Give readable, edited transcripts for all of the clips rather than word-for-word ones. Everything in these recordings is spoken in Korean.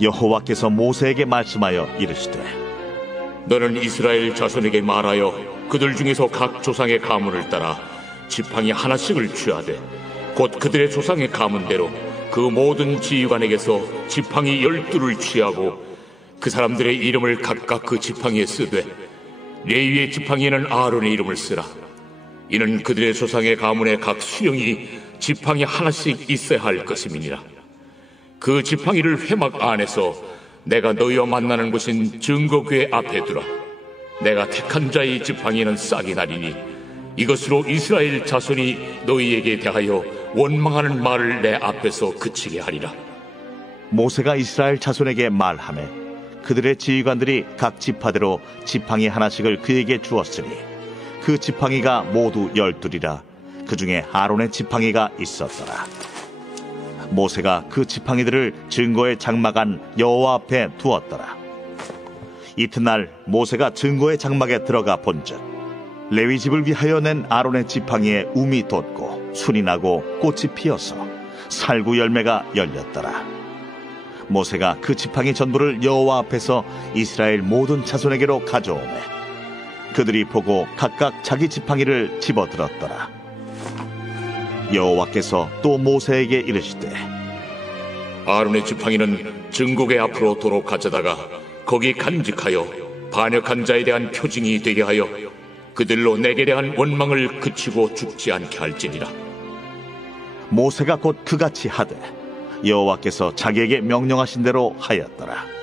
여호와께서 모세에게 말씀하여 이르시되 너는 이스라엘 자손에게 말하여 그들 중에서 각 조상의 가문을 따라 지팡이 하나씩을 취하되 곧 그들의 조상의 가문대로 그 모든 지휘관에게서 지팡이 12를 취하고 그 사람들의 이름을 각각 그 지팡이에 쓰되 레위의 지팡이에는 아론의 이름을 쓰라. 이는 그들의 조상의 가문의 각 수령이 지팡이 하나씩 있어야 할 것임이니라. 그 지팡이를 회막 안에서 내가 너희와 만나는 곳인 증거궤 앞에 두라. 내가 택한 자의 지팡이는 싹이 나리니 이것으로 이스라엘 자손이 너희에게 대하여 원망하는 말을 내 앞에서 그치게 하리라. 모세가 이스라엘 자손에게 말하매 그들의 지휘관들이 각 지파대로 지팡이 하나씩을 그에게 주었으니 그 지팡이가 모두 12이라. 그 중에 아론의 지팡이가 있었더라. 모세가 그 지팡이들을 증거의 장막 안 여호와 앞에 두었더라. 이튿날 모세가 증거의 장막에 들어가 본즉 레위 집을 위하여 낸 아론의 지팡이에 움이 돋고 순이 나고 꽃이 피어서 살구 열매가 열렸더라. 모세가 그 지팡이 전부를 여호와 앞에서 이스라엘 모든 자손에게로 가져오매 그들이 보고 각각 자기 지팡이를 집어들었더라. 여호와께서 또 모세에게 이르시되 아론의 지팡이는 증거궤 앞으로 도로 가져다가 거기 간직하여 반역한 자에 대한 표징이 되게 하여 그들로 내게 대한 원망을 그치고 죽지 않게 할지니라. 모세가 곧 그같이 하되 여호와께서 자기에게 명령하신 대로 하였더라.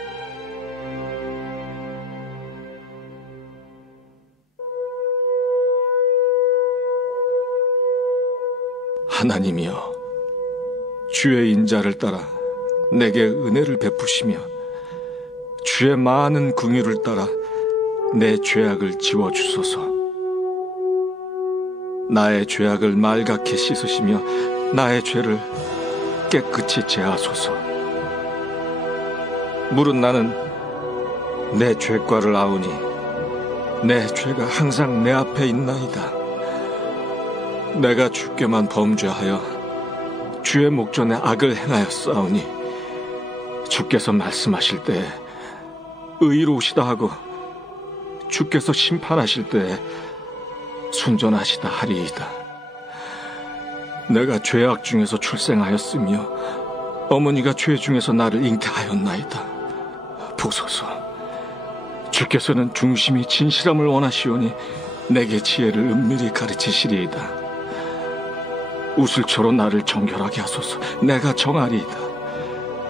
하나님이여, 주의 인자를 따라 내게 은혜를 베푸시며 주의 많은 긍휼을 따라 내 죄악을 지워주소서. 나의 죄악을 말갛게 씻으시며 나의 죄를 깨끗이 제하소서. 물은 나는 내 죄과를 아우니 내 죄가 항상 내 앞에 있나이다. 내가 주께만 범죄하여 주의 목전에 악을 행하였사오니 주께서 말씀하실 때에 의로우시다 하고 주께서 심판하실 때에 순전하시다 하리이다. 내가 죄악 중에서 출생하였으며 어머니가 죄 중에서 나를 잉태하였나이다. 보소서, 주께서는 중심이 진실함을 원하시오니 내게 지혜를 은밀히 가르치시리이다. 우슬초로 나를 정결하게 하소서. 내가 정하리이다.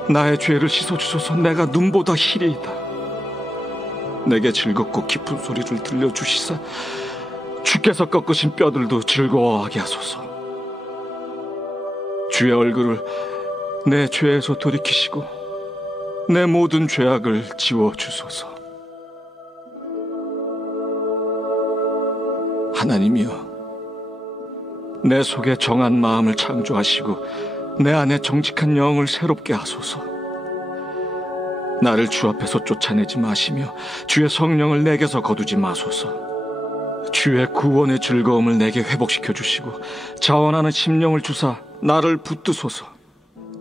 나의 죄를 씻어주소서. 내가 눈보다 희리이다. 내게 즐겁고 깊은 소리를 들려주시사 주께서 꺾으신 뼈들도 즐거워하게 하소서. 주의 얼굴을 내 죄에서 돌이키시고 내 모든 죄악을 지워주소서. 하나님이여, 내 속에 정한 마음을 창조하시고 내 안에 정직한 영을 새롭게 하소서. 나를 주 앞에서 쫓아내지 마시며 주의 성령을 내게서 거두지 마소서. 주의 구원의 즐거움을 내게 회복시켜 주시고 자원하는 심령을 주사 나를 붙드소서.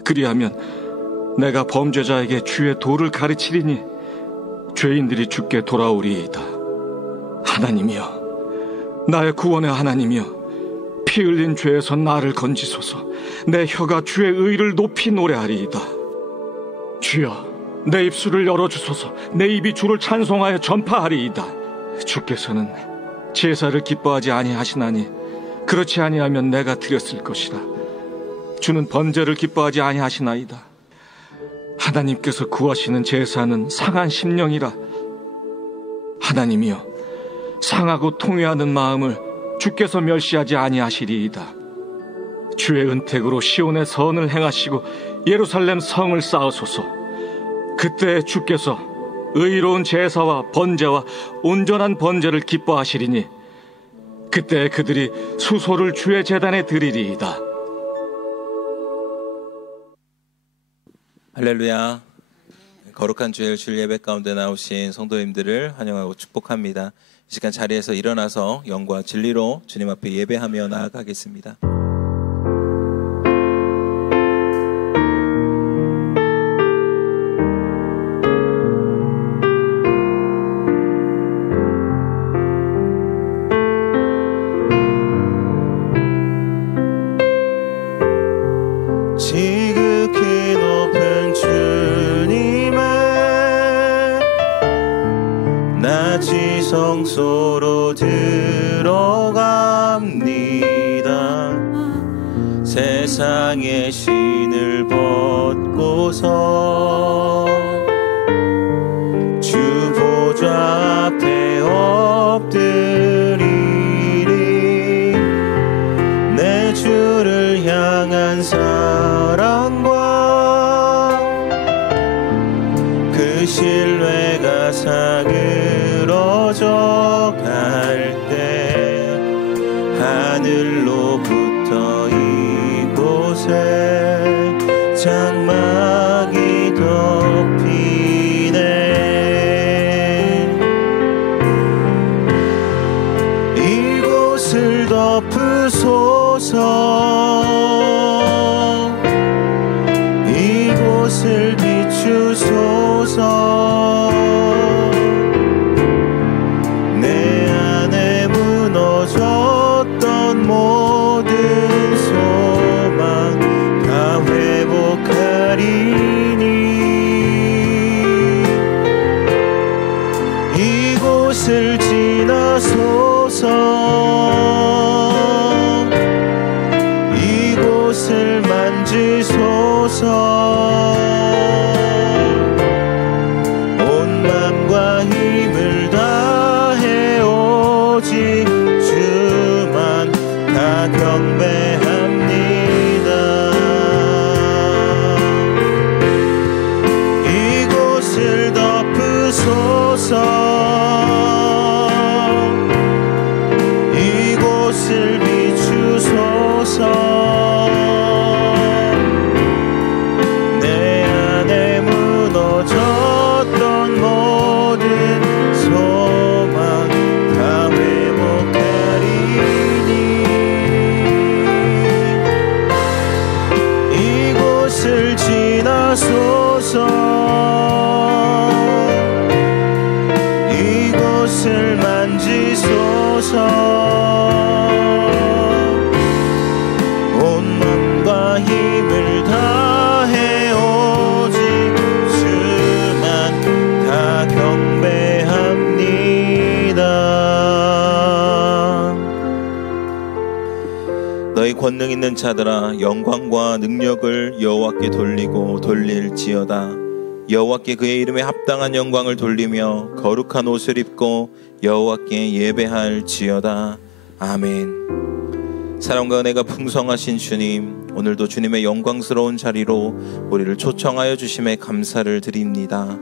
그리하면 내가 범죄자에게 주의 도를 가르치리니 죄인들이 주께 돌아오리이다. 하나님이여, 나의 구원의 하나님이여, 피 흘린 죄에서 나를 건지소서. 내 혀가 주의 의를 높이 노래하리이다. 주여, 내 입술을 열어주소서. 내 입이 주를 찬송하여 전파하리이다. 주께서는 제사를 기뻐하지 아니하시나니 그렇지 아니하면 내가 드렸을 것이라. 주는 번제를 기뻐하지 아니하시나이다. 하나님께서 구하시는 제사는 상한 심령이라. 하나님이여, 상하고 통회하는 마음을 주께서 멸시하지 아니하시리이다. 주의 은택으로 시온의 선을 행하시고 예루살렘 성을 쌓으소서. 그때 주께서 의로운 제사와 번제와 온전한 번제를 기뻐하시리니 그때 그들이 수소를 주의 제단에 드리리이다. 할렐루야. 거룩한 주일 예배 가운데 나오신 성도님들을 환영하고 축복합니다. 이 시간 자리에서 일어나서 영과 진리로 주님 앞에 예배하며 나아가겠습니다. 세상의 신을 벗고서 주 보좌 앞에 엎드리리. 내 주를 향한 사랑과 그 신뢰가 사그러져 갈 때 하늘로부터 이곳에 장막이 덮이네. 이곳을 덮으소서. 이곳을 비추소서. 내 안에 무너졌던 모든 소망 다 회복하리니. 이곳을 지나소서. 이곳을 만지소서. 온 맘과 힘을 다해 오직 주만 다 경배합니다. 이곳을 덮으소서. 이곳을 비추소서. 내 안에 무너졌던 모든 소망 다 회복하리니. 이곳을 지나소서. 이곳을 만지소서. 온 맘과 힘을 다해 오직 주만 다 경배합니다. 너희 권능 있는 자들아, 영광과 능력을 여호와께 돌리고 돌릴지어다. 여호와께 그의 이름에 합당한 영광을 돌리며 거룩한 옷을 입고 여호와께 예배할지어다. 아멘. 사랑과 은혜가 풍성하신 주님, 오늘도 주님의 영광스러운 자리로 우리를 초청하여 주심에 감사를 드립니다.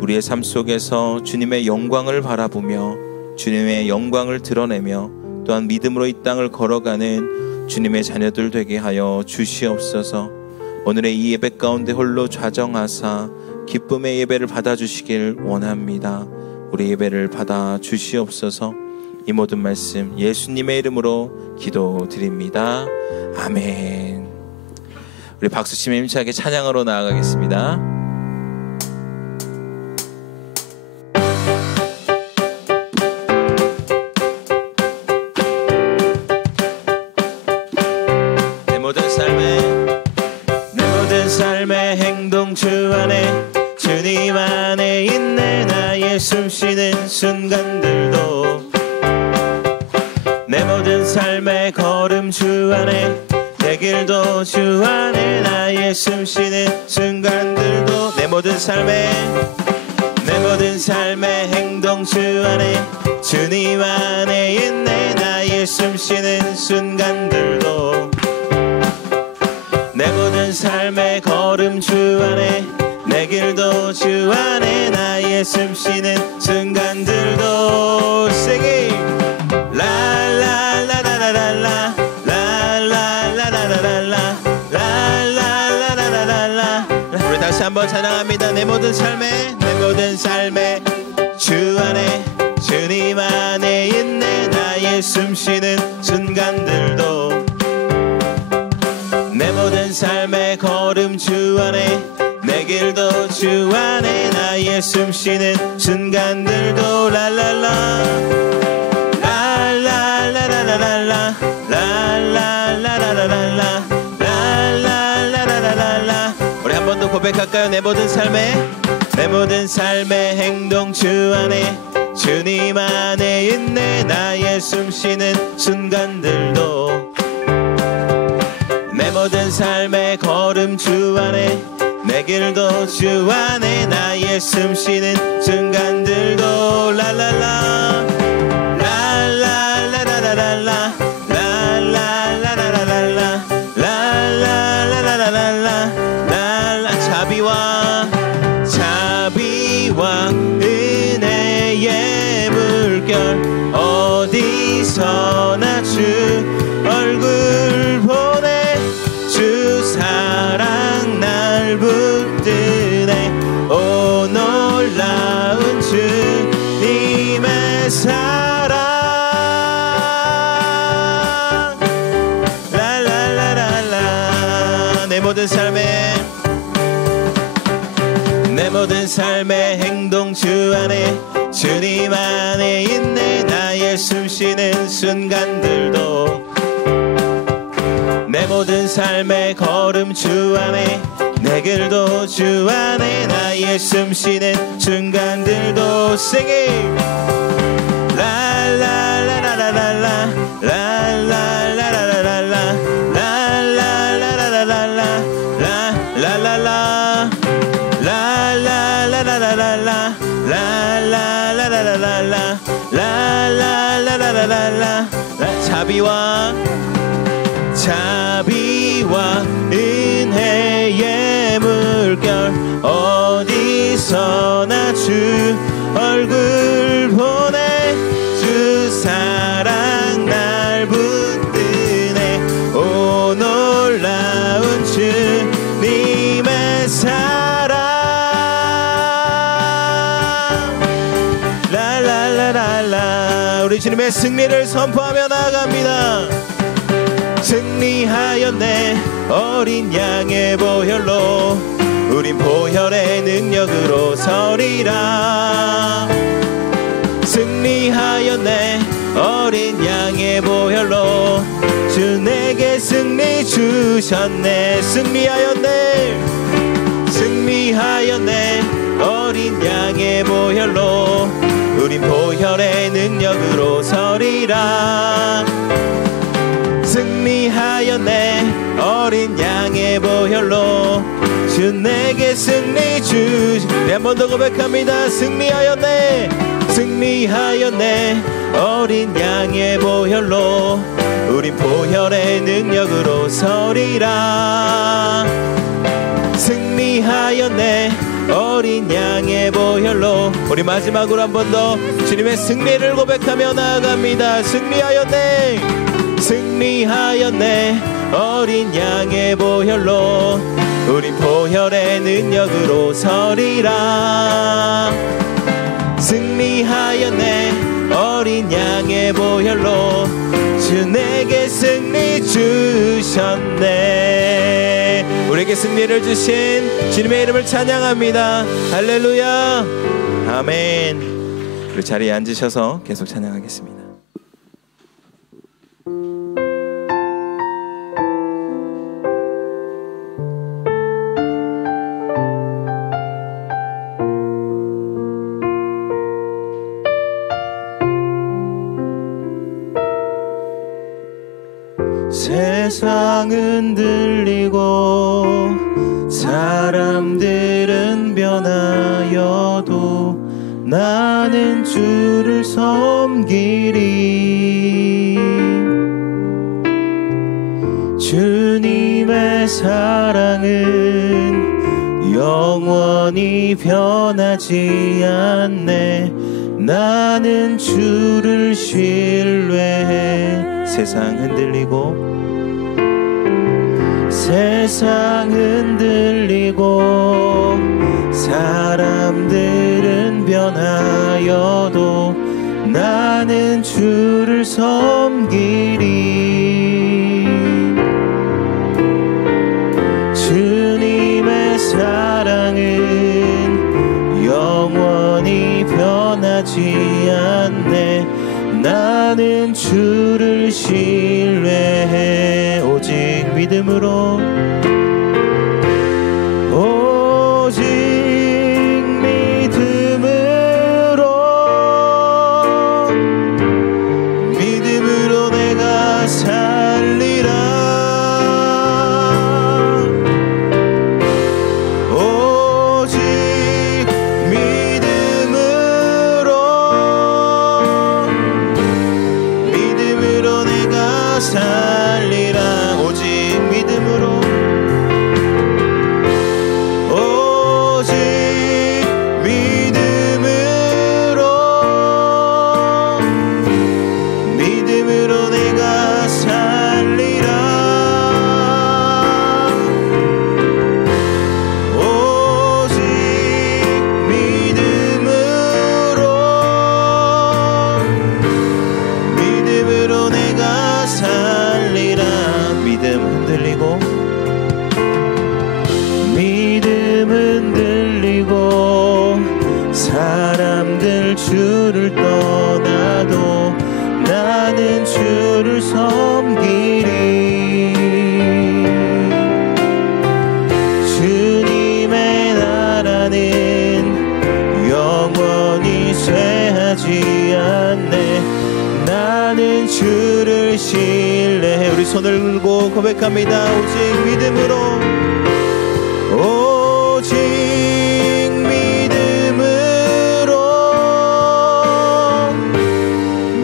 우리의 삶 속에서 주님의 영광을 바라보며 주님의 영광을 드러내며 또한 믿음으로 이 땅을 걸어가는 주님의 자녀들 되게 하여 주시옵소서. 오늘의 이 예배 가운데 홀로 좌정하사 기쁨의 예배를 받아주시길 원합니다. 우리 예배를 받아 주시옵소서. 이 모든 말씀 예수님의 이름으로 기도드립니다. 아멘. 우리 박수치며 힘차게 찬양으로 나아가겠습니다. 내 모든 삶의 행동 주 안에 주님 안에 있네. 나의 숨쉬는 순간들도 내 모든 삶의 걸음 주 안에 내 길도 주 안에 나의 숨쉬는 순간들도 내 모든 삶의 행동 주 안에 주님 안에 있네. 나의 숨쉬는 순간들도 내 모든 삶의 걸음 주 안에 내 길도 주 안에 나의 숨쉬는 순간들도 Sing 라라라라라라라 라라라라라라라 라라라라라라. 우리 다시 한번 찬양합니다. 내 모든 삶의 주 안에 주님 안에 있네. 나의 숨쉬는 순간들도 내 모든 삶의 걸음 주 안에 내 길도 주 안에 나의 숨쉬는 순간들도 랄랄라 랄랄라라라라 랄랄라라라라 랄랄라라라라. 우리 한 번 더 고백할까요? 내 모든 삶의 행동 주 안에 주님 안에 있네. 나의 숨쉬는 순간들도 내 모든 삶의 걸음 주 안에 내 길도 주 안에 나의 숨쉬는 순간들도 랄랄라 랄랄라라라랄라 랄랄라라라랄라 랄랄라라라랄라 자비와 은혜의 물결 어디서나 주 얼굴 보내 주 사랑 날 붙드네 오 놀라운 주님의 사랑 랄랄라랄라 내 모든 삶의 행동 주 안에 주님 안에 있네 나의 숨쉬는 순간들도 내 모든 삶의 걸음 주 안에 내 길도 주 안에 나의 숨쉬는 순간들도 singing 랄랄라라라랄라 랄랄라라라랄라 랄랄라라라랄라 랄랄라 라라라라랄라 라라라라랄라 라라라라랄라 자비와 은혜의 물결 어디서나 주 얼굴 보내 주 사랑 날 붙드네 오 놀라운 주님의 사랑 랄랄라랄라 우리 주님의 승리를 선포하며 나아갑니다. 승리하였네 어린 양의 보혈로 우린 보혈의 능력으로 서리라 승리하였네 어린 양의 보혈로 주 내게 승리 주셨네 승리하였네 어린 양의 보혈로 우린 보혈의 능력으로 서리라 승리하였네 어린 양의 보혈로 주 내게 승리 주 한 번 더 고백합니다. 승리하였네 어린 양의 보혈로 우린 보혈의 능력으로 서리라 승리하였네 어린 양의 보혈로 우리 마지막으로 한 번 더 주님의 승리를 고백하며 나아갑니다. 승리하였네 어린 양의 보혈로 우린 보혈의 능력으로 서리라 승리하였네 어린 양의 보혈로 주 내게 승리 주셨네 우리에게 승리를 주신 주님의 이름을 찬양합니다. 할렐루야 아멘. 우리 자리에 앉으셔서 계속 찬양하겠습니다. 세상은 들리고 사람들은 변하여도 나는 주를 섬기리 주님의 사랑은 영원히 변하지 않네 나는 주를 신뢰해 세상은 들리고 사람들은 변하여도 나는 주를 섬기리 주님의 사랑은 영원히 변하지 않네 나는 주를 신뢰해 오직 믿음으로 믿음으로 내가 살리라 내가 살리라. 오직 믿음으로, 오직 믿음으로 내가 살리라. 오직 믿음으로 내가 살리라. 믿음 흔들리고, 믿음 흔들리고 사람들 주를 떠나도 나는 주를 섬기리. 주님의 나라는 영원히 쇠하지 않네. 나는 주를 신뢰해. 우리 손을 들고 고백합니다. 오직 믿음으로, 오직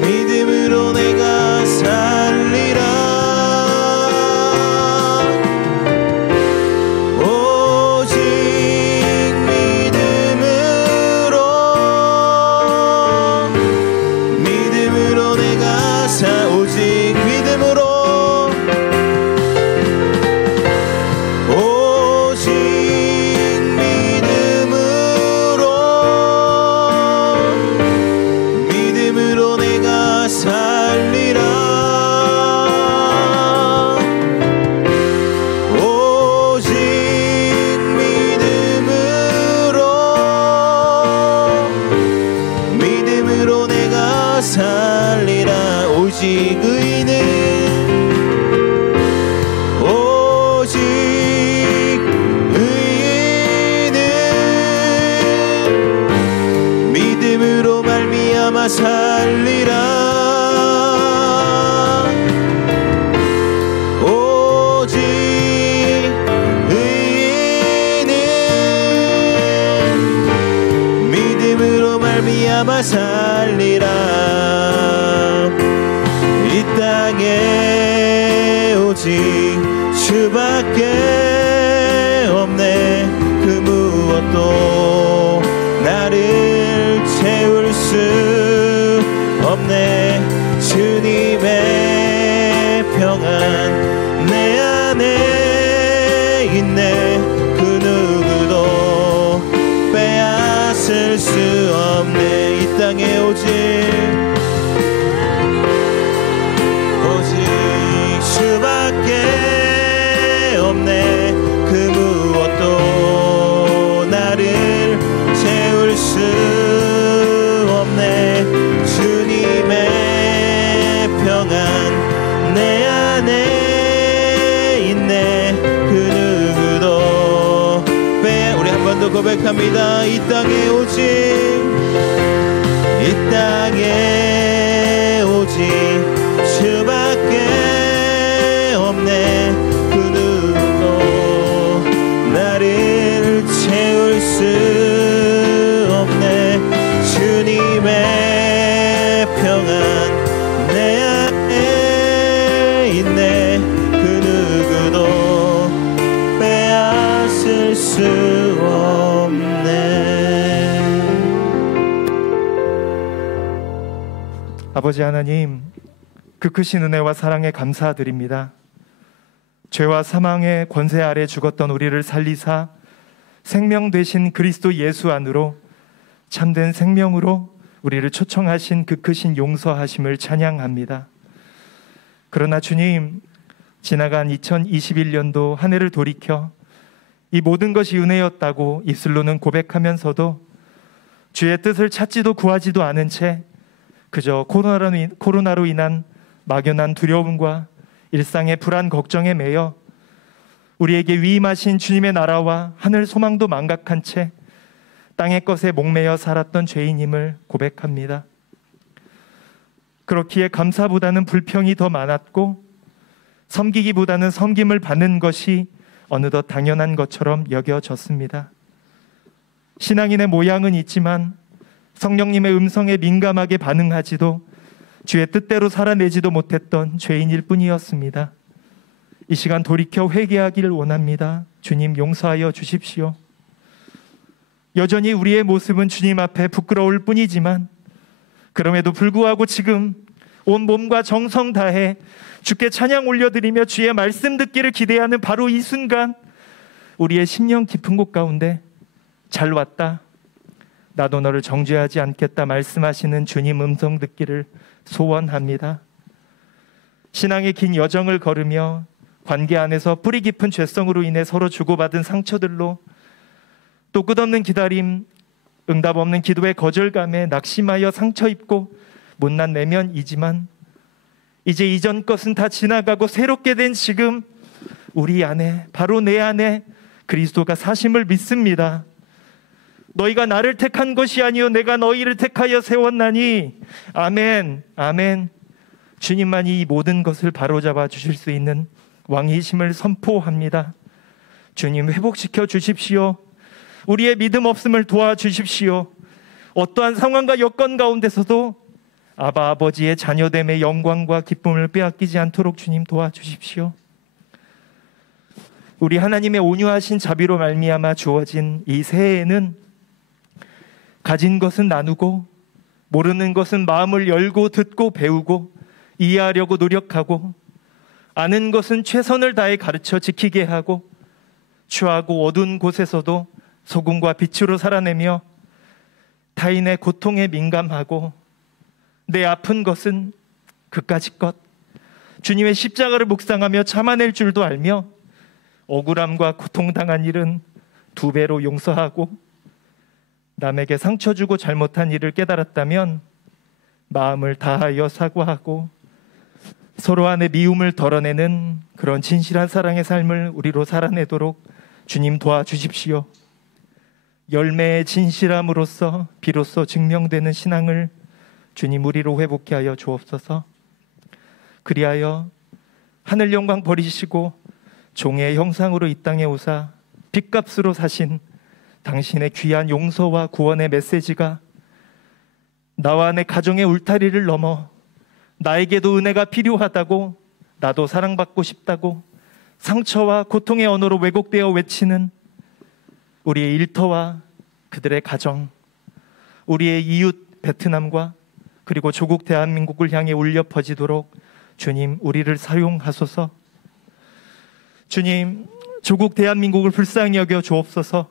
믿음으로 내가 살리라. 오직 믿음으로 내가 오직 믿음으로, 오직 믿음으로 내가 살리라. 오직 믿음으로 내가 살리라. 오직 의인은, 오직 의인은 믿음으로 말미암아 살리라. 오직 의인은 믿음으로 말미암아 살리라. 이 땅에 오직 주밖에 없네. 그 무엇도 나를 채울 수 없네. 주님의 평안 내 안에 있네. 그 누구도 빼앗을 수 없네. 이 땅에 오직 주밖에 없네. 그 무엇도 나를 채울 수 없네. 주님의 평안 내 안에 있네. 그 누구도 우리 한 번 더 고백합니다. 이 땅에 오직, 이 땅에 오직 주밖에 없네. 그 누구도 나를 채울 수 없네. 주님의 평안 내 안에 있네. 그 누구도 빼앗을 수 없네. 아버지 하나님, 그 크신 은혜와 사랑에 감사드립니다. 죄와 사망의 권세 아래 죽었던 우리를 살리사 생명 되신 그리스도 예수 안으로 참된 생명으로 우리를 초청하신 그 크신 용서하심을 찬양합니다. 그러나 주님, 지나간 2021년도 한 해를 돌이켜 이 모든 것이 은혜였다고 입술로는 고백하면서도 주의 뜻을 찾지도 구하지도 않은 채 그저 코로나로 인한 막연한 두려움과 일상의 불안 걱정에 매여 우리에게 위임하신 주님의 나라와 하늘 소망도 망각한 채 땅의 것에 목매여 살았던 죄인임을 고백합니다. 그렇기에 감사보다는 불평이 더 많았고 섬기기보다는 섬김을 받는 것이 어느덧 당연한 것처럼 여겨졌습니다. 신앙인의 모양은 있지만 성령님의 음성에 민감하게 반응하지도 주의 뜻대로 살아내지도 못했던 죄인일 뿐이었습니다. 이 시간 돌이켜 회개하기를 원합니다. 주님 용서하여 주십시오. 여전히 우리의 모습은 주님 앞에 부끄러울 뿐이지만 그럼에도 불구하고 지금 온 몸과 정성 다해 주께 찬양 올려드리며 주의 말씀 듣기를 기대하는 바로 이 순간 우리의 심령 깊은 곳 가운데 잘 왔다, 나도 너를 정죄하지 않겠다 말씀하시는 주님 음성 듣기를 소원합니다. 신앙의 긴 여정을 걸으며 관계 안에서 뿌리 깊은 죄성으로 인해 서로 주고받은 상처들로 또 끝없는 기다림, 응답 없는 기도의 거절감에 낙심하여 상처 입고 못난 내면이지만 이제 이전 것은 다 지나가고 새롭게 된 지금 우리 안에, 바로 내 안에 그리스도가 사심을 믿습니다. 너희가 나를 택한 것이 아니요 내가 너희를 택하여 세웠나니. 아멘, 아멘. 주님만이 이 모든 것을 바로잡아 주실 수 있는 왕이심을 선포합니다. 주님 회복시켜 주십시오. 우리의 믿음 없음을 도와주십시오. 어떠한 상황과 여건 가운데서도 아바 아버지의 자녀됨의 영광과 기쁨을 빼앗기지 않도록 주님 도와주십시오. 우리 하나님의 온유하신 자비로 말미암아 주어진 이 새해에는 가진 것은 나누고 모르는 것은 마음을 열고 듣고 배우고 이해하려고 노력하고 아는 것은 최선을 다해 가르쳐 지키게 하고 추하고 어두운 곳에서도 소금과 빛으로 살아내며 타인의 고통에 민감하고 내 아픈 것은 그까짓 것 주님의 십자가를 묵상하며 참아낼 줄도 알며 억울함과 고통당한 일은 2배로 용서하고 남에게 상처 주고 잘못한 일을 깨달았다면 마음을 다하여 사과하고 서로 안에 미움을 덜어내는 그런 진실한 사랑의 삶을 우리로 살아내도록 주님 도와주십시오. 열매의 진실함으로써 비로소 증명되는 신앙을 주님 우리로 회복케 하여 주옵소서. 그리하여 하늘 영광 버리시고 종의 형상으로 이 땅에 오사 빚값으로 사신 당신의 귀한 용서와 구원의 메시지가 나와 내 가정의 울타리를 넘어 나에게도 은혜가 필요하다고, 나도 사랑받고 싶다고 상처와 고통의 언어로 왜곡되어 외치는 우리의 일터와 그들의 가정, 우리의 이웃 베트남과 그리고 조국 대한민국을 향해 울려 퍼지도록 주님 우리를 사용하소서. 주님 조국 대한민국을 불쌍히 여겨 주옵소서.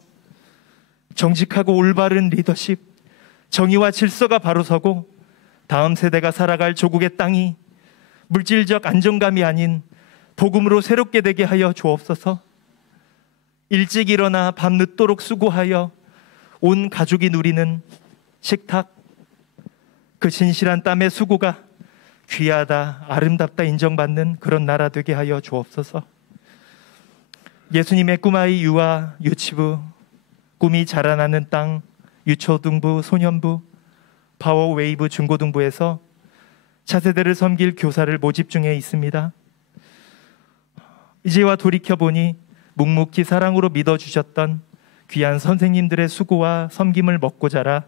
정직하고 올바른 리더십, 정의와 질서가 바로 서고 다음 세대가 살아갈 조국의 땅이 물질적 안정감이 아닌 복음으로 새롭게 되게 하여 주옵소서. 일찍 일어나 밤늦도록 수고하여 온 가족이 누리는 식탁, 그 진실한 땀의 수고가 귀하다, 아름답다 인정받는 그런 나라 되게 하여 주옵소서. 예수님의 꿈아이 유아, 유치부, 꿈이 자라나는 땅, 유초등부, 소년부, 파워웨이브 중고등부에서 차세대를 섬길 교사를 모집 중에 있습니다. 이제와 돌이켜보니 묵묵히 사랑으로 믿어주셨던 귀한 선생님들의 수고와 섬김을 먹고 자라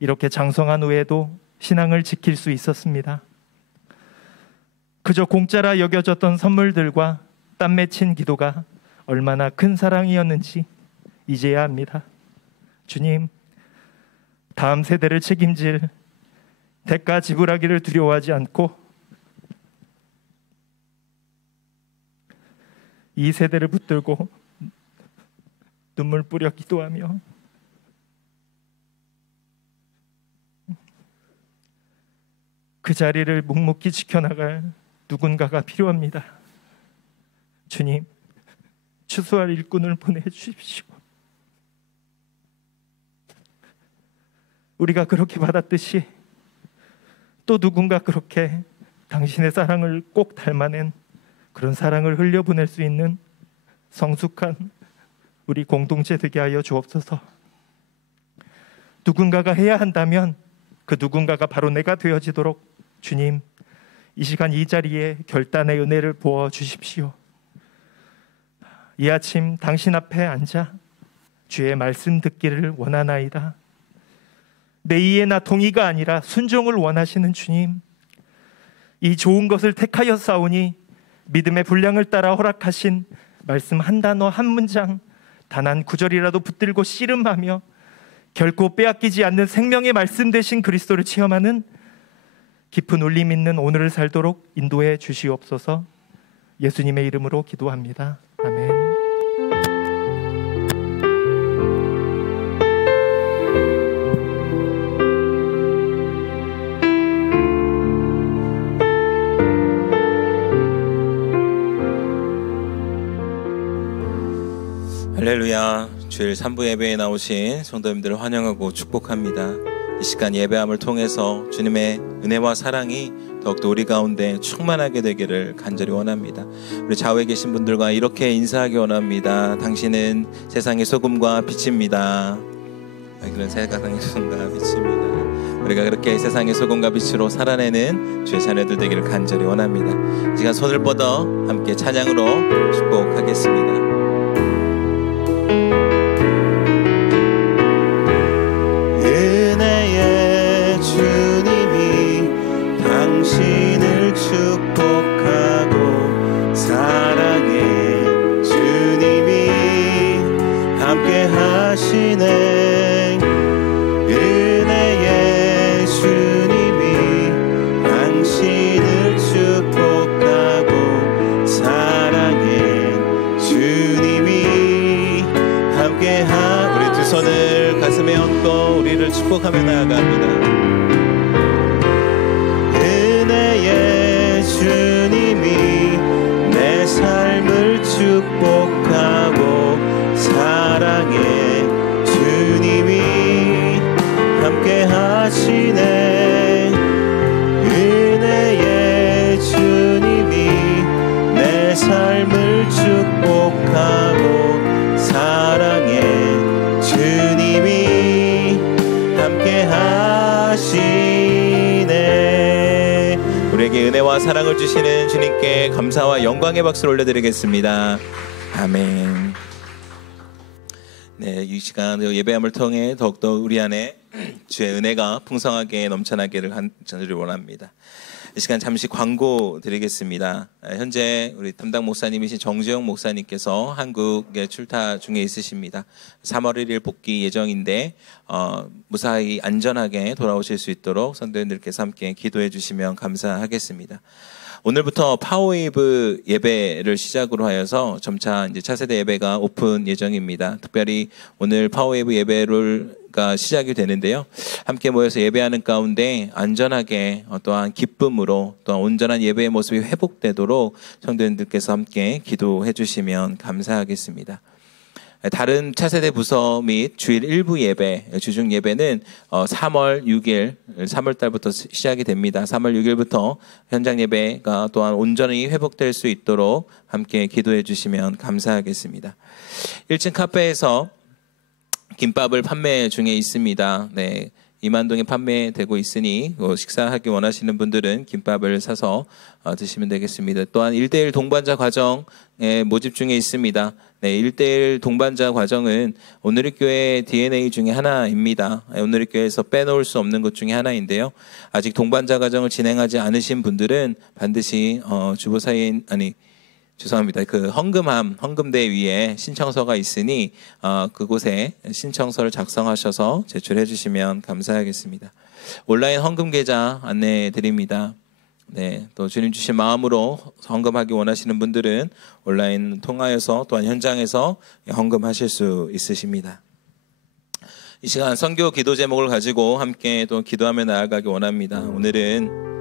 이렇게 장성한 후에도 신앙을 지킬 수 있었습니다. 그저 공짜라 여겨졌던 선물들과 땀 맺힌 기도가 얼마나 큰 사랑이었는지 이제야 합니다. 주님, 다음 세대를 책임질 대가 지불하기를 두려워하지 않고 이 세대를 붙들고 눈물 뿌려 기도하며 그 자리를 묵묵히 지켜나갈 누군가가 필요합니다. 주님, 추수할 일꾼을 보내주십시오. 우리가 그렇게 받았듯이 또 누군가 그렇게 당신의 사랑을 꼭 닮아낸 그런 사랑을 흘려보낼 수 있는 성숙한 우리 공동체 되게 하여 주옵소서. 누군가가 해야 한다면 그 누군가가 바로 내가 되어지도록 주님, 이 시간 이 자리에 결단의 은혜를 부어 주십시오. 이 아침 당신 앞에 앉아 주의 말씀 듣기를 원하나이다. 내 이해나 동의가 아니라 순종을 원하시는 주님, 이 좋은 것을 택하여 싸우니 믿음의 분량을 따라 허락하신 말씀 한 단어 한 문장 단 한 구절이라도 붙들고 씨름하며 결코 빼앗기지 않는 생명의 말씀 되신 그리스도를 체험하는 깊은 울림 있는 오늘을 살도록 인도해 주시옵소서. 예수님의 이름으로 기도합니다. 아멘. 할렐루야. 주일 3부 예배에 나오신 성도님들을 환영하고 축복합니다. 이 시간 예배함을 통해서 주님의 은혜와 사랑이 더욱더 우리 가운데 충만하게 되기를 간절히 원합니다. 우리 좌우에 계신 분들과 이렇게 인사하기 원합니다. 당신은 세상의 소금과 빛입니다. 그런 세상의 소금과 빛입니다. 우리가 그렇게 세상의 소금과 빛으로 살아내는 주의 자녀들 되기를 간절히 원합니다. 이 시간 손을 뻗어 함께 찬양으로 축복하겠습니다. 은혜의 주님이 당신을 축복하고 사랑의 주님이 함께 하시네. 은혜의 주님이 당신을 축복하고 사랑의 주님이 함께 우리 두 손을 가슴에 얹고 우리를 축복하며 나아갑니다. 은혜의 주님이 내 삶을 축복하고 사랑의 주님이 함께 하시네. 은혜의 주님이 내 삶을 축복하고 사랑의 주님이 함께 하시네. 우리에게 은혜와 사랑을 주시는 주님께 감사와 영광의 박수를 올려드리겠습니다. 아멘. 네, 이 시간 예배함을 통해 더욱더 우리 안에 주의 은혜가 풍성하게 넘쳐나기를 간절히 원합니다. 이 시간 잠시 광고 드리겠습니다. 현재 우리 담당 목사님이신 정재영 목사님께서 한국에 출타 중에 있으십니다. 3월 1일 복귀 예정인데 무사히 안전하게 돌아오실 수 있도록 성도님들께서 함께 기도해 주시면 감사하겠습니다. 오늘부터 파워웨이브 예배를 시작으로 하여서 점차 이제 차세대 예배가 오픈 예정입니다. 특별히 오늘 파워웨이브 예배가 시작이 되는데요. 함께 모여서 예배하는 가운데 안전하게 또한 기쁨으로 또한 온전한 예배의 모습이 회복되도록 성도님들께서 함께 기도해 주시면 감사하겠습니다. 다른 차세대 부서 및 주일 일부 예배, 주중 예배는 3월 6일, 3월 달부터 시작이 됩니다. 3월 6일부터 현장 예배가 또한 온전히 회복될 수 있도록 함께 기도해 주시면 감사하겠습니다. 1층 카페에서 김밥을 판매 중에 있습니다. 네, 이만동에 판매되고 있으니 식사하기 원하시는 분들은 김밥을 사서 드시면 되겠습니다. 또한 1:1 동반자 과정에 모집 중에 있습니다. 네, 1:1 동반자 과정은 오늘의 교회 DNA 중에 하나입니다. 오늘의 교회에서 빼놓을 수 없는 것 중에 하나인데요. 아직 동반자 과정을 진행하지 않으신 분들은 반드시 죄송합니다. 그 헌금대 위에 신청서가 있으니 그곳에 신청서를 작성하셔서 제출해 주시면 감사하겠습니다. 온라인 헌금 계좌 안내해 드립니다. 네, 또 주님 주신 마음으로 헌금하기 원하시는 분들은 온라인 통하여서 또한 현장에서 헌금하실 수 있으십니다. 이 시간 선교 기도 제목을 가지고 함께 또 기도하며 나아가기 원합니다. 오늘은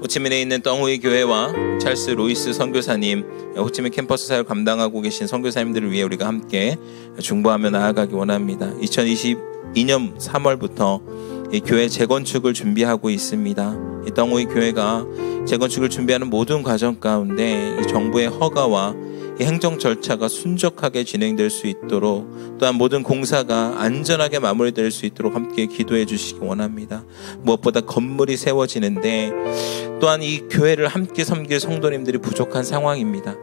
호치민에 있는 떵후이 교회와 찰스 로이스 선교사님, 호치민 캠퍼스 사역 감당하고 계신 선교사님들을 위해 우리가 함께 중보하며 나아가기 원합니다. 2022년 3월부터 이 교회 재건축을 준비하고 있습니다. 이 떵후이 교회가 재건축을 준비하는 모든 과정 가운데 이 정부의 허가와 이 행정 절차가 순적하게 진행될 수 있도록 또한 모든 공사가 안전하게 마무리될 수 있도록 함께 기도해 주시기 원합니다. 무엇보다 건물이 세워지는데 또한 이 교회를 함께 섬길 성도님들이 부족한 상황입니다.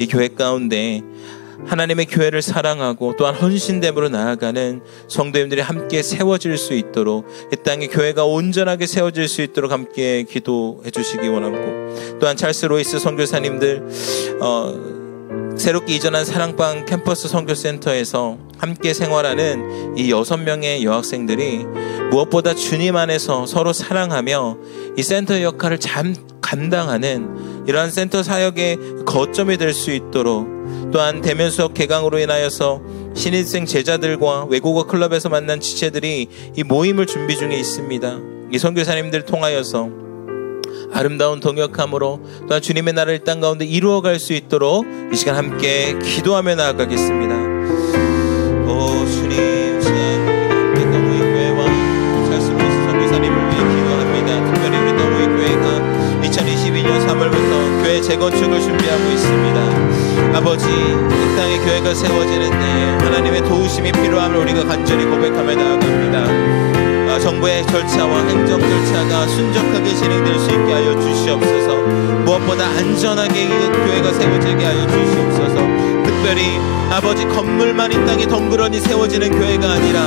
이 교회 가운데 하나님의 교회를 사랑하고 또한 헌신됨으로 나아가는 성도님들이 함께 세워질 수 있도록, 이 땅에 교회가 온전하게 세워질 수 있도록 함께 기도해 주시기 원하고, 또한 찰스 로이스 선교사님들 새롭게 이전한 사랑방 캠퍼스 선교센터에서 함께 생활하는 이 6명의 여학생들이 무엇보다 주님 안에서 서로 사랑하며 이 센터의 역할을 잘 감당하는 이러한 센터 사역의 거점이 될 수 있도록, 또한 대면 수업 개강으로 인하여서 신입생 제자들과 외국어 클럽에서 만난 지체들이 이 모임을 준비 중에 있습니다. 이 선교사님들 통하여서 아름다운 동역함으로 또한 주님의 나라를 이 땅 가운데 이루어갈 수 있도록 이 시간 함께 기도하며 나아가겠습니다. 오 주님, 함께 너무의 교회와 찰스 로이스 선교사님을 위해 기도합니다. 특별히 우리 너무의 교회가 2022년 3월부터 교회 재건축을 준비하고 있습니다. 아버지, 이 땅에 교회가 세워지는데 하나님의 도우심이 필요함을 우리가 간절히 고백하며 나아갑니다. 정부의 절차와 행정 절차가 순적하게 진행될 수 있게 하여 주시옵소서. 무엇보다 안전하게 이 교회가 세워지게 하여 주시옵소서. 특별히 아버지, 건물만 이 땅에 덩그러니 세워지는 교회가 아니라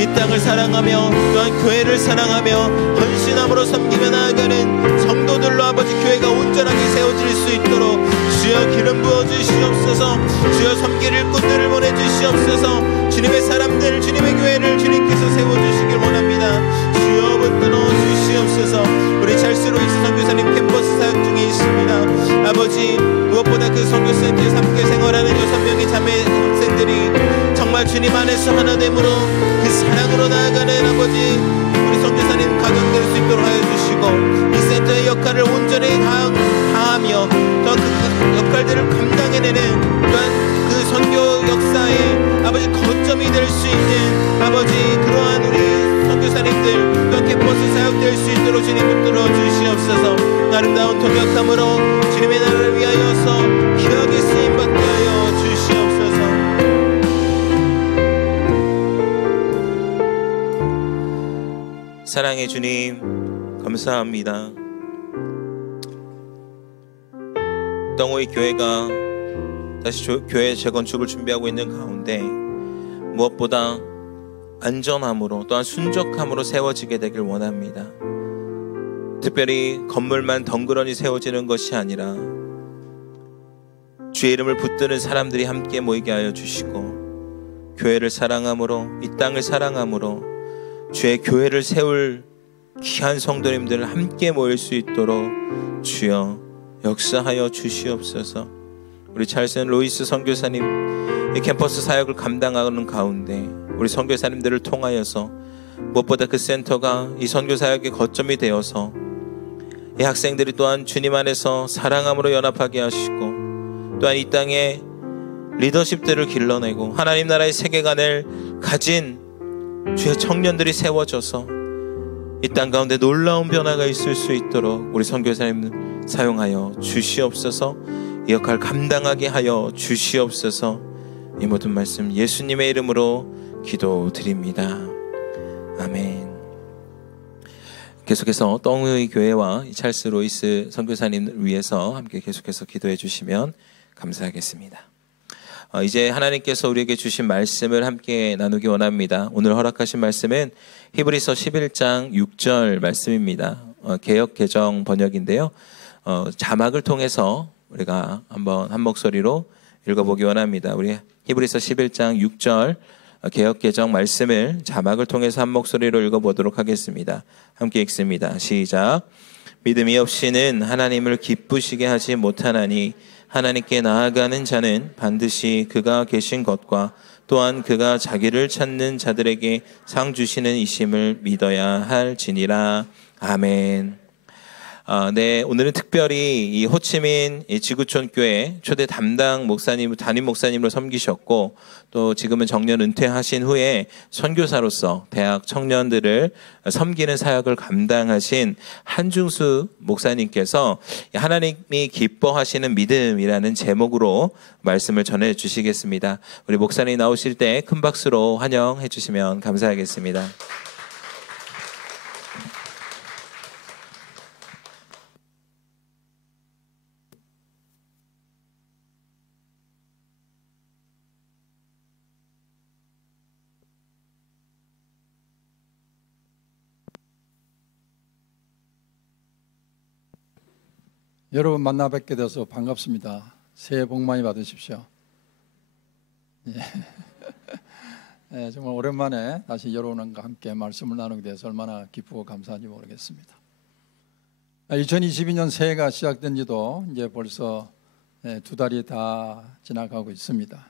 이 땅을 사랑하며 또한 교회를 사랑하며 헌신함으로 섬기며 나아가는 성도들로 아버지 교회가 온전하게 세워질 수 있도록 주여 기름 부어 주시옵소서. 주여 섬길 일꾼들을 보내주시옵소서. 주님의 사람들, 주님의 교회를 주님께서 세워주시길 원합니다. 주여 붙들어 주시옵소서. 우리 찰스 로이스 선교사님 캠퍼스 사역 중에 있습니다. 아버지, 무엇보다 그 선교센터에서 함께 생활하는 6명의 자매 학생들이 정말 주님 안에서 하나됨으로 그 사랑으로 나아가는 아버지 우리 선교사님 가정 될 수 있도록 하여 주시고, 이 센터의 역할을 온전히 다하며 또 그 역할들을 감당해내는 또한 그 선교 역사의 아버지 거점이 될 수 있는 아버지 그러한 우리 선교사님들 또 캠퍼스 사역될 수 있도록 주님 붙들어 주시옵소서. 아름다운 동역함으로 주님의 나라를 위하여서 귀하게 쓰임받게 하여 주시옵소서. 사랑의 주님, 감사합니다. 덩어이 교회가 다시 교회 재건축을 준비하고 있는 가운데 무엇보다 안전함으로 또한 순적함으로 세워지게 되길 원합니다. 특별히 건물만 덩그러니 세워지는 것이 아니라 주의 이름을 붙드는 사람들이 함께 모이게 하여 주시고, 교회를 사랑함으로 이 땅을 사랑함으로 주의 교회를 세울 귀한 성도님들 함께 모일 수 있도록 주여 역사하여 주시옵소서. 우리 찰스 로이스 선교사님 이 캠퍼스 사역을 감당하는 가운데 우리 선교사님들을 통하여서 무엇보다 그 센터가 이 선교 사역의 거점이 되어서 이 학생들이 또한 주님 안에서 사랑함으로 연합하게 하시고, 또한 이 땅에 리더십들을 길러내고 하나님 나라의 세계관을 가진 주의 청년들이 세워져서 이 땅 가운데 놀라운 변화가 있을 수 있도록 우리 선교사님 사용하여 주시옵소서. 이 역할 감당하게 하여 주시옵소서. 이 모든 말씀 예수님의 이름으로 기도드립니다. 아멘. 계속해서 덩의 교회와 찰스 로이스 선교사님을 위해서 함께 계속해서 기도해 주시면 감사하겠습니다. 이제 하나님께서 우리에게 주신 말씀을 함께 나누기 원합니다. 오늘 허락하신 말씀은 히브리서 11장 6절 말씀입니다. 개역 개정 번역인데요. 자막을 통해서 우리가 한번 한 목소리로 읽어보기 원합니다. 우리 히브리서 11장 6절 개역 개정 말씀을 자막을 통해서 한 목소리로 읽어보도록 하겠습니다. 함께 읽습니다. 시작. 믿음이 없이는 하나님을 기쁘시게 하지 못하나니 하나님께 나아가는 자는 반드시 그가 계신 것과 또한 그가 자기를 찾는 자들에게 상 주시는 이심을 믿어야 할지니라. 아멘. 네, 오늘은 특별히 이 호치민 지구촌 교회 초대 담당 목사님, 담임 목사님으로 섬기셨고, 또 지금은 정년 은퇴하신 후에 선교사로서 대학 청년들을 섬기는 사역을 감당하신 한중수 목사님께서 하나님이 기뻐하시는 믿음이라는 제목으로 말씀을 전해 주시겠습니다. 우리 목사님 나오실 때 큰 박수로 환영해 주시면 감사하겠습니다. 여러분 만나 뵙게 돼서 반갑습니다. 새해 복 많이 받으십시오. 예. 예, 정말 오랜만에 다시 여러분과 함께 말씀을 나누게 돼서 얼마나 기쁘고 감사한지 모르겠습니다. 2022년 새해가 시작된 지도 이제 벌써 2달이 다 지나가고 있습니다.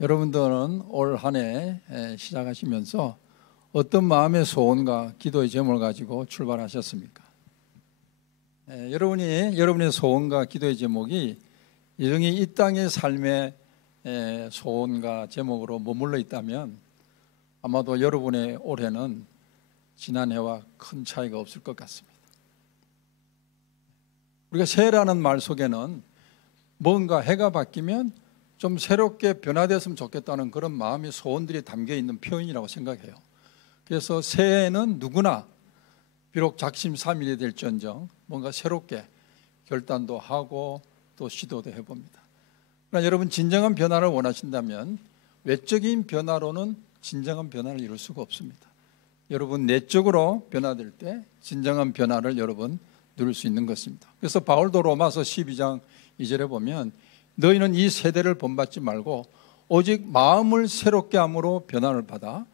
여러분들은 올 한 해 시작하시면서 어떤 마음의 소원과 기도의 제목을 가지고 출발하셨습니까? 여러분의 소원과 기도의 제목이 여전히 이 땅의 삶의 소원과 제목으로 머물러 있다면 아마도 여러분의 올해는 지난해와 큰 차이가 없을 것 같습니다. 우리가 새해라는 말 속에는 뭔가 해가 바뀌면 좀 새롭게 변화됐으면 좋겠다는 그런 마음의 소원들이 담겨 있는 표현이라고 생각해요. 그래서 새해에는 누구나 비록 작심삼일이 될지언정 뭔가 새롭게 결단도 하고 또 시도도 해봅니다. 그러나 여러분 진정한 변화를 원하신다면 외적인 변화로는 진정한 변화를 이룰 수가 없습니다. 여러분 내적으로 변화될 때 진정한 변화를 여러분 누릴 수 있는 것입니다. 그래서 바울도 로마서 12장 2절에 보면 너희는 이 세대를 본받지 말고 오직 마음을 새롭게 함으로 변화를 받아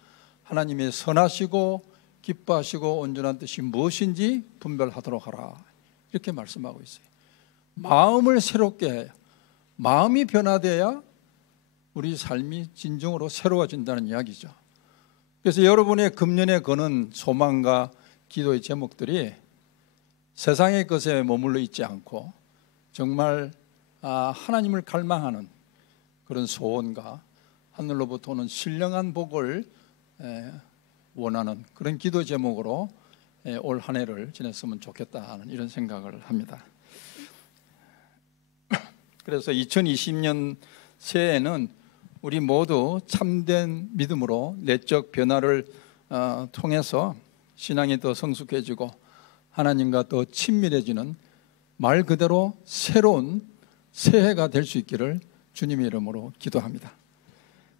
하나님의 선하시고 기뻐하시고 온전한 뜻이 무엇인지 분별하도록 하라. 이렇게 말씀하고 있어요. 마음을 새롭게 해요. 마음이 변화돼야 우리 삶이 진정으로 새로워진다는 이야기죠. 그래서 여러분의 금년에 거는 소망과 기도의 제목들이 세상의 것에 머물러 있지 않고 정말 하나님을 갈망하는 그런 소원과 하늘로부터 오는 신령한 복을 원하는 그런 기도 제목으로 올 한 해를 지냈으면 좋겠다 하는 이런 생각을 합니다. 그래서 2020년 새해에는 우리 모두 참된 믿음으로 내적 변화를 통해서 신앙이 더 성숙해지고 하나님과 더 친밀해지는 말 그대로 새로운 새해가 될 수 있기를 주님의 이름으로 기도합니다.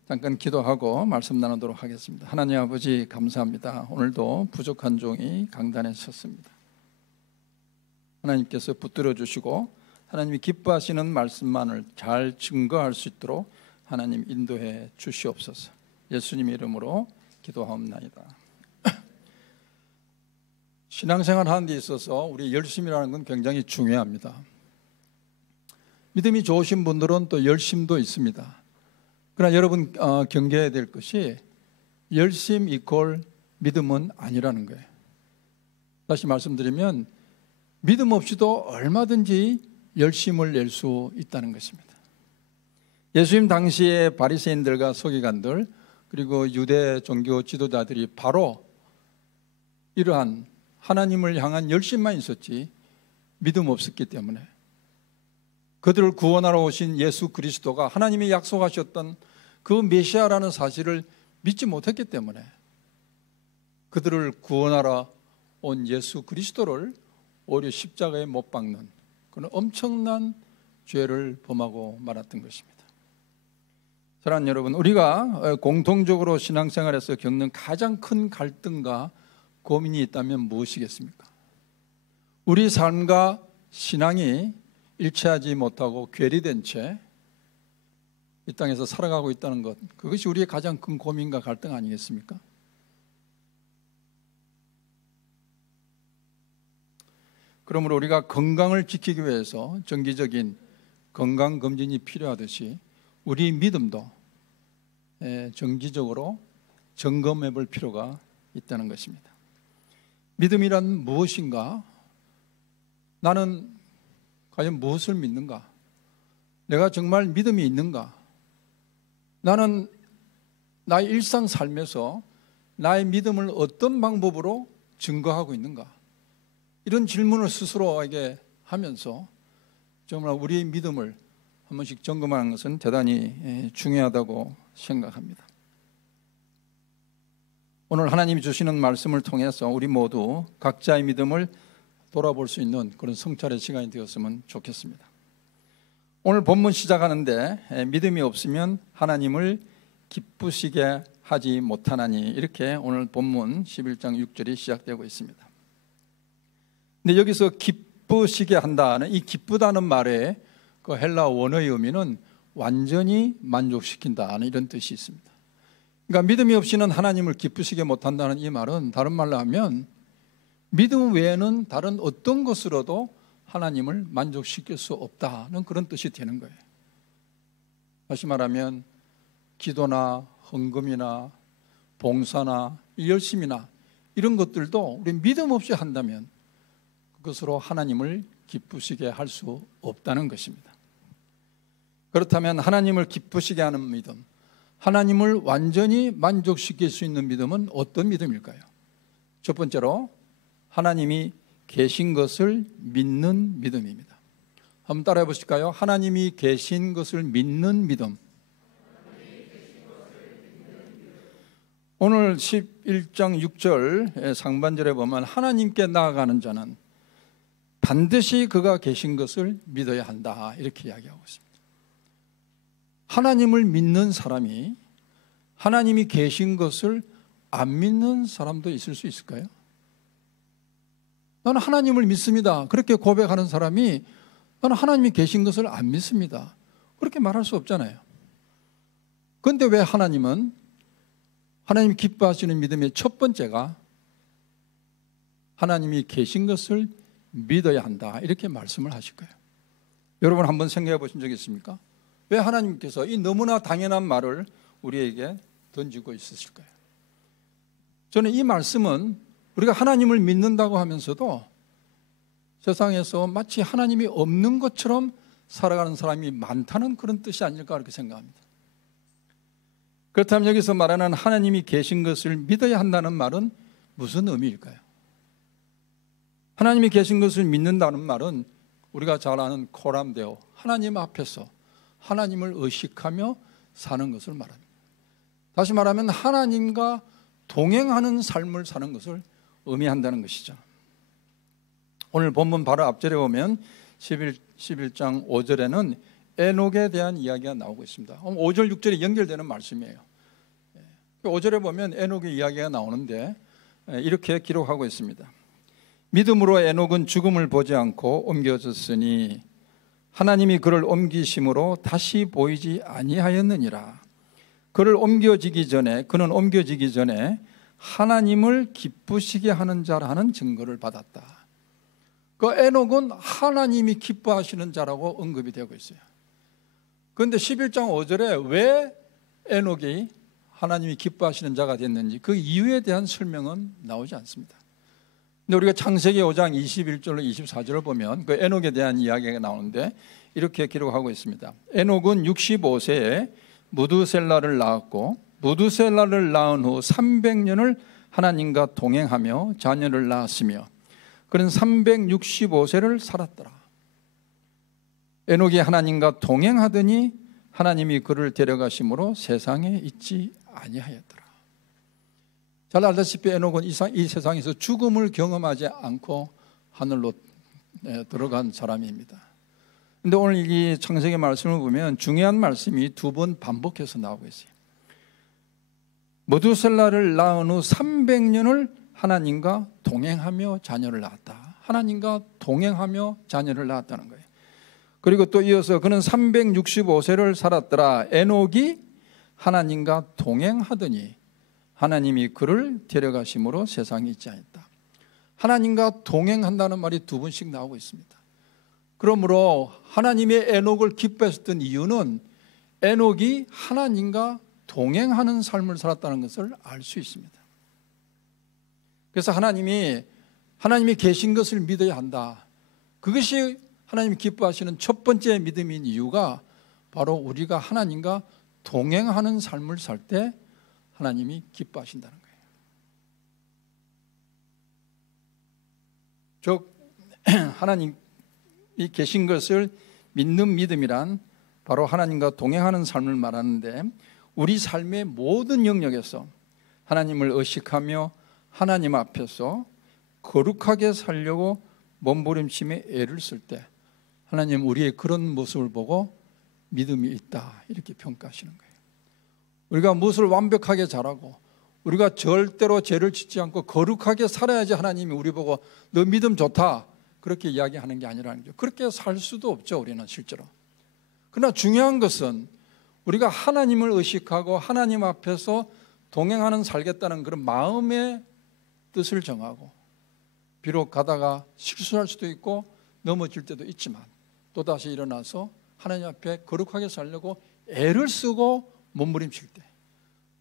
잠깐 기도하고 말씀 나누도록 하겠습니다. 하나님 아버지 감사합니다. 오늘도 부족한 종이 강단에 섰습니다. 하나님께서 붙들어 주시고 하나님이 기뻐하시는 말씀만을 잘 증거할 수 있도록 하나님 인도해 주시옵소서. 예수님의 이름으로 기도하옵나이다. 신앙생활 하는 데 있어서 우리 열심이라는 건 굉장히 중요합니다. 믿음이 좋으신 분들은 또 열심도 있습니다. 그러나 여러분 경계해야 될 것이 열심 이퀄 믿음은 아니라는 거예요. 다시 말씀드리면 믿음 없이도 얼마든지 열심을 낼 수 있다는 것입니다. 예수님 당시에 바리새인들과 서기관들 그리고 유대 종교 지도자들이 바로 이러한 하나님을 향한 열심만 있었지 믿음 없었기 때문에 그들을 구원하러 오신 예수 그리스도가 하나님이 약속하셨던 그 메시아라는 사실을 믿지 못했기 때문에 그들을 구원하러 온 예수 그리스도를 오히려 십자가에 못 박는 그런 엄청난 죄를 범하고 말았던 것입니다. 사랑하는 여러분, 우리가 공통적으로 신앙생활에서 겪는 가장 큰 갈등과 고민이 있다면 무엇이겠습니까? 우리 삶과 신앙이 일치하지 못하고 괴리된 채 이 땅에서 살아가고 있다는 것, 그것이 우리의 가장 큰 고민과 갈등 아니겠습니까? 그러므로 우리가 건강을 지키기 위해서 정기적인 건강검진이 필요하듯이 우리 믿음도 정기적으로 점검해 볼 필요가 있다는 것입니다. 믿음이란 무엇인가? 나는 과연 무엇을 믿는가? 내가 정말 믿음이 있는가? 나는 나의 일상 삶에서 나의 믿음을 어떤 방법으로 증거하고 있는가? 이런 질문을 스스로에게 하면서 정말 우리의 믿음을 한 번씩 점검하는 것은 대단히 중요하다고 생각합니다. 오늘 하나님이 주시는 말씀을 통해서 우리 모두 각자의 믿음을 돌아볼 수 있는 그런 성찰의 시간이 되었으면 좋겠습니다. 오늘 본문 시작하는데 믿음이 없으면 하나님을 기쁘시게 하지 못하나니 이렇게 오늘 본문 11장 6절이 시작되고 있습니다. 근데 여기서 기쁘시게 한다는 이 기쁘다는 말의 그 헬라 원어의 의미는 완전히 만족시킨다는 이런 뜻이 있습니다. 그러니까 믿음이 없이는 하나님을 기쁘시게 못한다는 이 말은 다른 말로 하면 믿음 외에는 다른 어떤 것으로도 하나님을 만족시킬 수 없다는 그런 뜻이 되는 거예요. 다시 말하면 기도나 헌금이나 봉사나 열심이나 이런 것들도 우리 믿음 없이 한다면 그것으로 하나님을 기쁘시게 할 수 없다는 것입니다. 그렇다면 하나님을 기쁘시게 하는 믿음, 하나님을 완전히 만족시킬 수 있는 믿음은 어떤 믿음일까요? 첫 번째로 하나님이 계신 것을 믿는 믿음입니다. 한번 따라해 보실까요? 하나님이 계신 것을 믿는 믿음. 오늘 11장 6절 상반절에 보면 하나님께 나아가는 자는 반드시 그가 계신 것을 믿어야 한다 이렇게 이야기하고 있습니다. 하나님을 믿는 사람이 하나님이 계신 것을 안 믿는 사람도 있을 수 있을까요? 나는 하나님을 믿습니다. 그렇게 고백하는 사람이 나는 하나님이 계신 것을 안 믿습니다. 그렇게 말할 수 없잖아요. 그런데 왜 하나님은 하나님이 기뻐하시는 믿음의 첫 번째가 하나님이 계신 것을 믿어야 한다 이렇게 말씀을 하실까요? 여러분 한번 생각해 보신 적 있습니까? 왜 하나님께서 이 너무나 당연한 말을 우리에게 던지고 있으실까요? 저는 이 말씀은 우리가 하나님을 믿는다고 하면서도 세상에서 마치 하나님이 없는 것처럼 살아가는 사람이 많다는 그런 뜻이 아닐까 그렇게 생각합니다. 그렇다면 여기서 말하는 하나님이 계신 것을 믿어야 한다는 말은 무슨 의미일까요? 하나님이 계신 것을 믿는다는 말은 우리가 잘 아는 코람데오, 하나님 앞에서 하나님을 의식하며 사는 것을 말합니다. 다시 말하면 하나님과 동행하는 삶을 사는 것을 의미한다는 것이죠. 오늘 본문 바로 앞절에 보면 11장 5절에는 에녹에 대한 이야기가 나오고 있습니다. 5절 6절이 연결되는 말씀이에요. 5절에 보면 에녹의 이야기가 나오는데 이렇게 기록하고 있습니다. 믿음으로 에녹은 죽음을 보지 않고 옮겨졌으니 하나님이 그를 옮기심으로 다시 보이지 아니하였느니라. 그는 옮겨지기 전에 하나님을 기쁘시게 하는 자라는 증거를 받았다. 그 에녹은 하나님이 기뻐하시는 자라고 언급이 되고 있어요. 그런데 11장 5절에 왜 에녹이 하나님이 기뻐하시는 자가 됐는지 그 이유에 대한 설명은 나오지 않습니다. 근데 우리가 창세기 5장 21절로 24절을 보면 그 에녹에 대한 이야기가 나오는데 이렇게 기록하고 있습니다. 에녹은 65세에 무두셀라를 낳았고 무두셀라를 낳은 후 300년을 하나님과 동행하며 자녀를 낳았으며 그는 365세를 살았더라. 에녹이 하나님과 동행하더니 하나님이 그를 데려가심으로 세상에 있지 아니하였더라. 잘 알다시피 에녹은 이 세상에서 죽음을 경험하지 않고 하늘로 들어간 사람입니다. 그런데 오늘 이 창세기 말씀을 보면 중요한 말씀이 두 번 반복해서 나오고 있어요. 무두셀라를 낳은 후 300년을 하나님과 동행하며 자녀를 낳았다. 하나님과 동행하며 자녀를 낳았다는 거예요. 그리고 또 이어서 그는 365세를 살았더라. 에녹이 하나님과 동행하더니 하나님이 그를 데려가심으로 세상에 있지 않았다. 하나님과 동행한다는 말이 두 번씩 나오고 있습니다. 그러므로 하나님의 에녹을 기뻐했던 이유는 에녹이 하나님과 동행하는 삶을 살았다는 것을 알 수 있습니다. 그래서 하나님이 계신 것을 믿어야 한다. 그것이 하나님이 기뻐하시는 첫 번째 믿음인 이유가 바로 우리가 하나님과 동행하는 삶을 살 때 하나님이 기뻐하신다는 거예요. 즉 하나님이 계신 것을 믿는 믿음이란 바로 하나님과 동행하는 삶을 말하는데 우리 삶의 모든 영역에서 하나님을 의식하며 하나님 앞에서 거룩하게 살려고 몸부림치며 애를 쓸 때 하나님 우리의 그런 모습을 보고 믿음이 있다 이렇게 평가하시는 거예요. 우리가 무엇을 완벽하게 잘하고 우리가 절대로 죄를 짓지 않고 거룩하게 살아야지 하나님이 우리 보고 너 믿음 좋다 그렇게 이야기하는 게 아니라는 거죠. 그렇게 살 수도 없죠, 우리는 실제로. 그러나 중요한 것은 우리가 하나님을 의식하고 하나님 앞에서 동행하는 살겠다는 그런 마음의 뜻을 정하고, 비록 가다가 실수할 수도 있고 넘어질 때도 있지만 또다시 일어나서 하나님 앞에 거룩하게 살려고 애를 쓰고 몸부림칠 때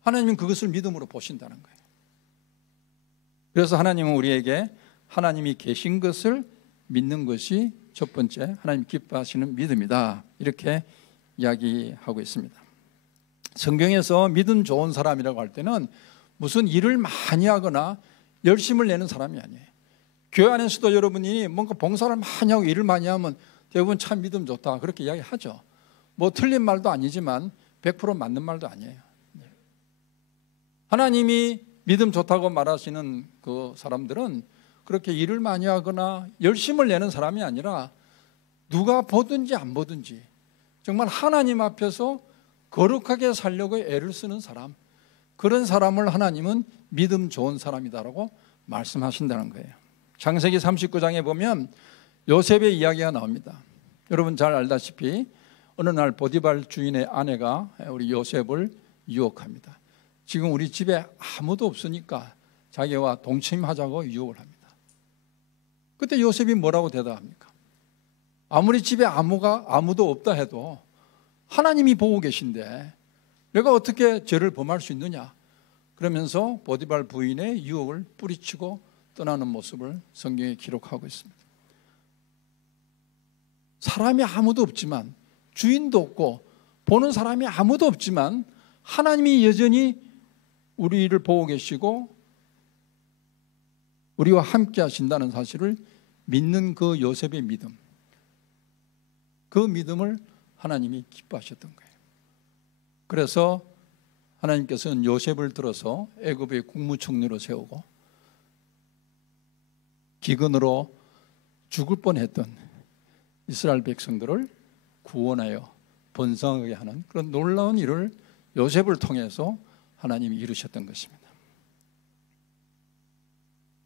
하나님은 그것을 믿음으로 보신다는 거예요. 그래서 하나님은 우리에게 하나님이 계신 것을 믿는 것이 첫 번째 하나님 기뻐하시는 믿음이다, 이렇게 이야기하고 있습니다. 성경에서 믿음 좋은 사람이라고 할 때는 무슨 일을 많이 하거나 열심을 내는 사람이 아니에요. 교회 안에서도 여러분이 뭔가 봉사를 많이 하고 일을 많이 하면 대부분 참 믿음 좋다 그렇게 이야기하죠. 뭐 틀린 말도 아니지만 100% 맞는 말도 아니에요. 하나님이 믿음 좋다고 말하시는 그 사람들은 그렇게 일을 많이 하거나 열심을 내는 사람이 아니라 누가 보든지 안 보든지 정말 하나님 앞에서 거룩하게 살려고 애를 쓰는 사람, 그런 사람을 하나님은 믿음 좋은 사람이다라고 말씀하신다는 거예요. 창세기 39장에 보면 요셉의 이야기가 나옵니다. 여러분 잘 알다시피 어느 날 보디발 주인의 아내가 우리 요셉을 유혹합니다. 지금 우리 집에 아무도 없으니까 자기와 동침하자고 유혹을 합니다. 그때 요셉이 뭐라고 대답합니까? 아무리 집에 아무도 없다 해도 하나님이 보고 계신데 내가 어떻게 죄를 범할 수 있느냐? 그러면서 보디발 부인의 유혹을 뿌리치고 떠나는 모습을 성경에 기록하고 있습니다. 사람이 아무도 없지만, 주인도 없고 보는 사람이 아무도 없지만 하나님이 여전히 우리를 보고 계시고 우리와 함께 하신다는 사실을 믿는 그 요셉의 믿음, 그 믿음을 하나님이 기뻐하셨던 거예요. 그래서 하나님께서는 요셉을 들어서 애굽의 국무총리로 세우고 기근으로 죽을 뻔했던 이스라엘 백성들을 구원하여 번성하게 하는 그런 놀라운 일을 요셉을 통해서 하나님이 이루셨던 것입니다.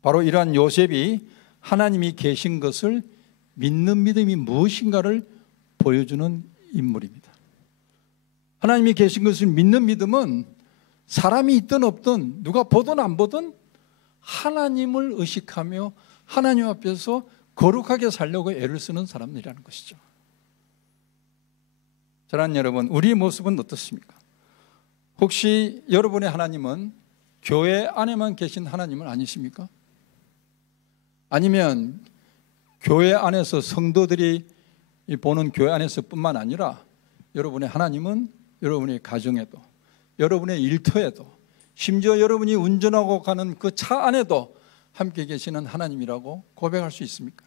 바로 이러한 요셉이 하나님이 계신 것을 믿는 믿음이 무엇인가를 보여주는 인물입니다. 하나님이 계신 것을 믿는 믿음은 사람이 있든 없든 누가 보든 안 보든 하나님을 의식하며 하나님 앞에서 거룩하게 살려고 애를 쓰는 사람들이라는 것이죠. 사랑하는 여러분, 우리의 모습은 어떻습니까? 혹시 여러분의 하나님은 교회 안에만 계신 하나님은 아니십니까? 아니면 교회 안에서 성도들이 보는 교회 안에서뿐만 아니라 여러분의 하나님은 여러분의 가정에도, 여러분의 일터에도, 심지어 여러분이 운전하고 가는 그 차 안에도 함께 계시는 하나님이라고 고백할 수 있습니까?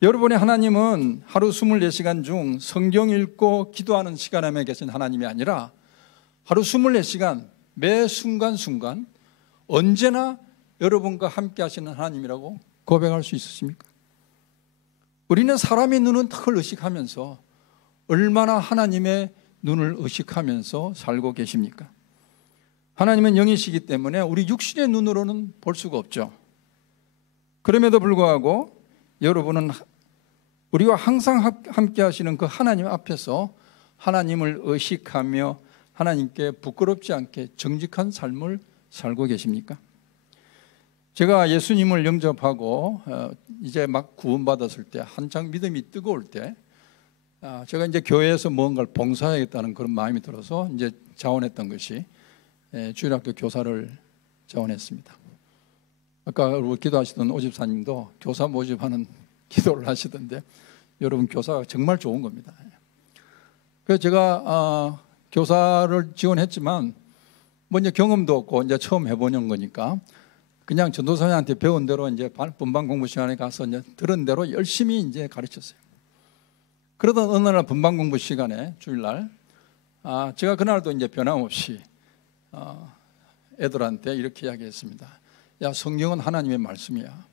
여러분의 하나님은 하루 24시간 중 성경 읽고 기도하는 시간 안에 계신 하나님이 아니라 하루 24시간 매 순간순간 언제나 여러분과 함께 하시는 하나님이라고 고백할 수 있으십니까? 우리는 사람의 눈은 탁을 의식하면서 얼마나 하나님의 눈을 의식하면서 살고 계십니까? 하나님은 영이시기 때문에 우리 육신의 눈으로는 볼 수가 없죠. 그럼에도 불구하고 여러분은 우리와 항상 함께 하시는 그 하나님 앞에서 하나님을 의식하며 하나님께 부끄럽지 않게 정직한 삶을 살고 계십니까? 제가 예수님을 영접하고 이제 막 구원받았을 때, 한창 믿음이 뜨거울 때 제가 이제 교회에서 무언가를 봉사하겠다는 그런 마음이 들어서 이제 자원했던 것이 주일학교 교사를 자원했습니다. 아까 기도하시던 오 집사님도 교사 모집하는 기도를 하시던데 여러분 교사가 정말 좋은 겁니다. 그래서 제가 교사를 지원했지만 뭐 이제 경험도 없고 이제 처음 해보는 거니까 그냥 전도사님한테 배운 대로 이제 분반 공부 시간에 가서 이제 들은 대로 열심히 이제 가르쳤어요. 그러던 어느 날 분반 공부 시간에 주일날 제가 그날도 이제 변함없이 애들한테 이렇게 이야기했습니다. 야, 성경은 하나님의 말씀이야.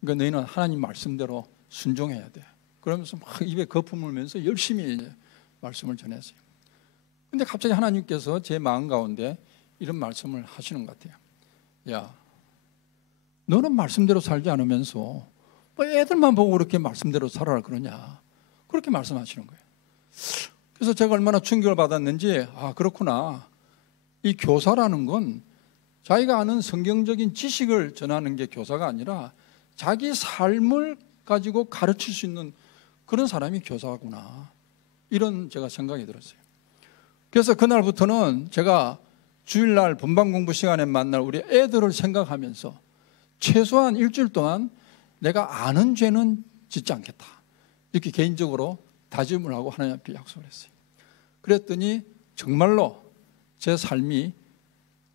그러니까 너희는 하나님 말씀대로 순종해야 돼. 그러면서 막 입에 거품 물면서 열심히 이제 말씀을 전했어요. 근데 갑자기 하나님께서 제 마음 가운데 이런 말씀을 하시는 것 같아요. 야, 너는 말씀대로 살지 않으면서 뭐 애들만 보고 그렇게 말씀대로 살아라 그러냐. 그렇게 말씀하시는 거예요. 그래서 제가 얼마나 충격을 받았는지, 아, 그렇구나. 이 교사라는 건 자기가 아는 성경적인 지식을 전하는 게 교사가 아니라 자기 삶을 가지고 가르칠 수 있는 그런 사람이 교사구나. 이런 제가 생각이 들었어요. 그래서 그날부터는 제가 주일날 본방 공부 시간에 만날 우리 애들을 생각하면서 최소한 일주일 동안 내가 아는 죄는 짓지 않겠다. 이렇게 개인적으로 다짐을 하고 하나님 앞에 약속을 했어요. 그랬더니 정말로 제 삶이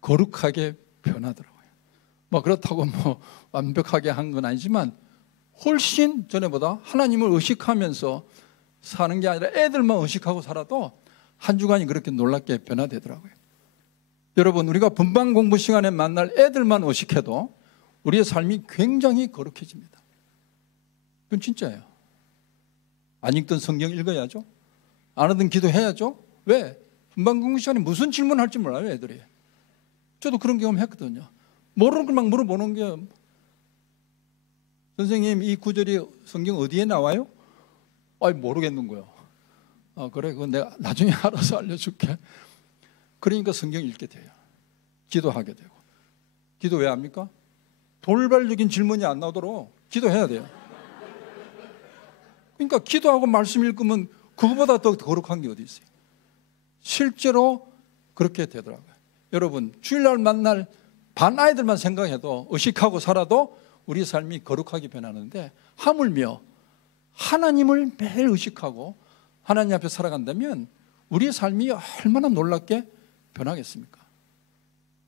거룩하게 변하더라고요. 뭐 그렇다고 뭐 완벽하게 한 건 아니지만 훨씬 전에보다 하나님을 의식하면서 사는 게 아니라 애들만 의식하고 살아도 한 주간이 그렇게 놀랍게 변화되더라고요. 여러분, 우리가 본방 공부 시간에 만날 애들만 의식해도 우리의 삶이 굉장히 거룩해집니다. 그건 진짜예요. 안 읽던 성경 읽어야죠. 안 하던 기도해야죠. 왜? 본방 공부 시간에 무슨 질문할지 몰라요, 애들이. 저도 그런 경험 했거든요. 모르는 걸 막 물어보는 게, 선생님 이 구절이 성경 어디에 나와요? 아이, 모르겠는 거예요. 그래, 그건 내가 나중에 알아서 알려줄게. 그러니까 성경 읽게 돼요. 기도하게 되고. 기도 왜 합니까? 돌발적인 질문이 안 나오도록 기도해야 돼요. 그러니까 기도하고 말씀 읽으면 그거보다 더 거룩한 게 어디 있어요? 실제로 그렇게 되더라고요. 여러분, 주일날 만날 반 아이들만 생각해도 의식하고 살아도 우리 삶이 거룩하게 변하는데, 하물며 하나님을 매일 의식하고 하나님 앞에 살아간다면 우리의 삶이 얼마나 놀랍게 변하겠습니까?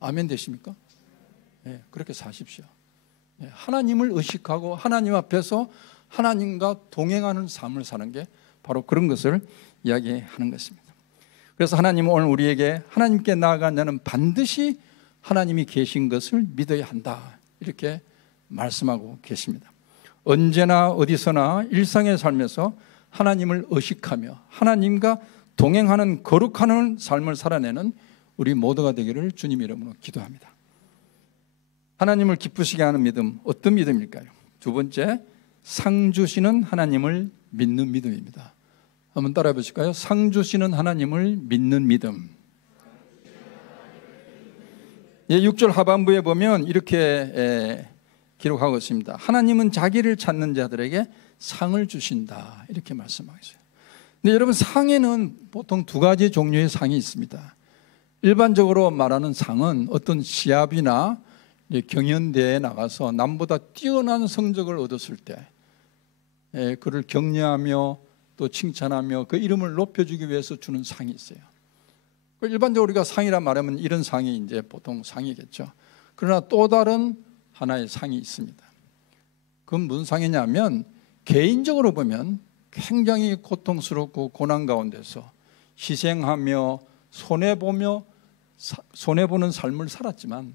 아멘 되십니까? 네, 그렇게 사십시오. 네, 하나님을 의식하고 하나님 앞에서 하나님과 동행하는 삶을 사는 게 바로 그런 것을 이야기하는 것입니다. 그래서 하나님은 오늘 우리에게 하나님께 나아간 자는 반드시 하나님이 계신 것을 믿어야 한다, 이렇게 말씀하고 계십니다. 언제나 어디서나 일상의 삶에서 하나님을 의식하며 하나님과 동행하는 거룩한 삶을 살아내는 우리 모두가 되기를 주님 이름으로 기도합니다. 하나님을 기쁘시게 하는 믿음, 어떤 믿음일까요? 두 번째, 상 주시는 하나님을 믿는 믿음입니다. 한번 따라해 보실까요? 상 주시는 하나님을 믿는 믿음. 6절 하반부에 보면 이렇게 기록하고 있습니다. 하나님은 자기를 찾는 자들에게 상을 주신다, 이렇게 말씀하고 있어요. 근데 여러분, 상에는 보통 두 가지 종류의 상이 있습니다. 일반적으로 말하는 상은 어떤 시합이나 경연대회에 나가서 남보다 뛰어난 성적을 얻었을 때 그를 격려하며 또 칭찬하며 그 이름을 높여주기 위해서 주는 상이 있어요. 일반적으로 우리가 상이라 말하면 이런 상이 이제 보통 상이겠죠. 그러나 또 다른 하나의 상이 있습니다. 그건 무슨 상이냐면, 개인적으로 보면 굉장히 고통스럽고 고난 가운데서 희생하며 손해보는 삶을 살았지만,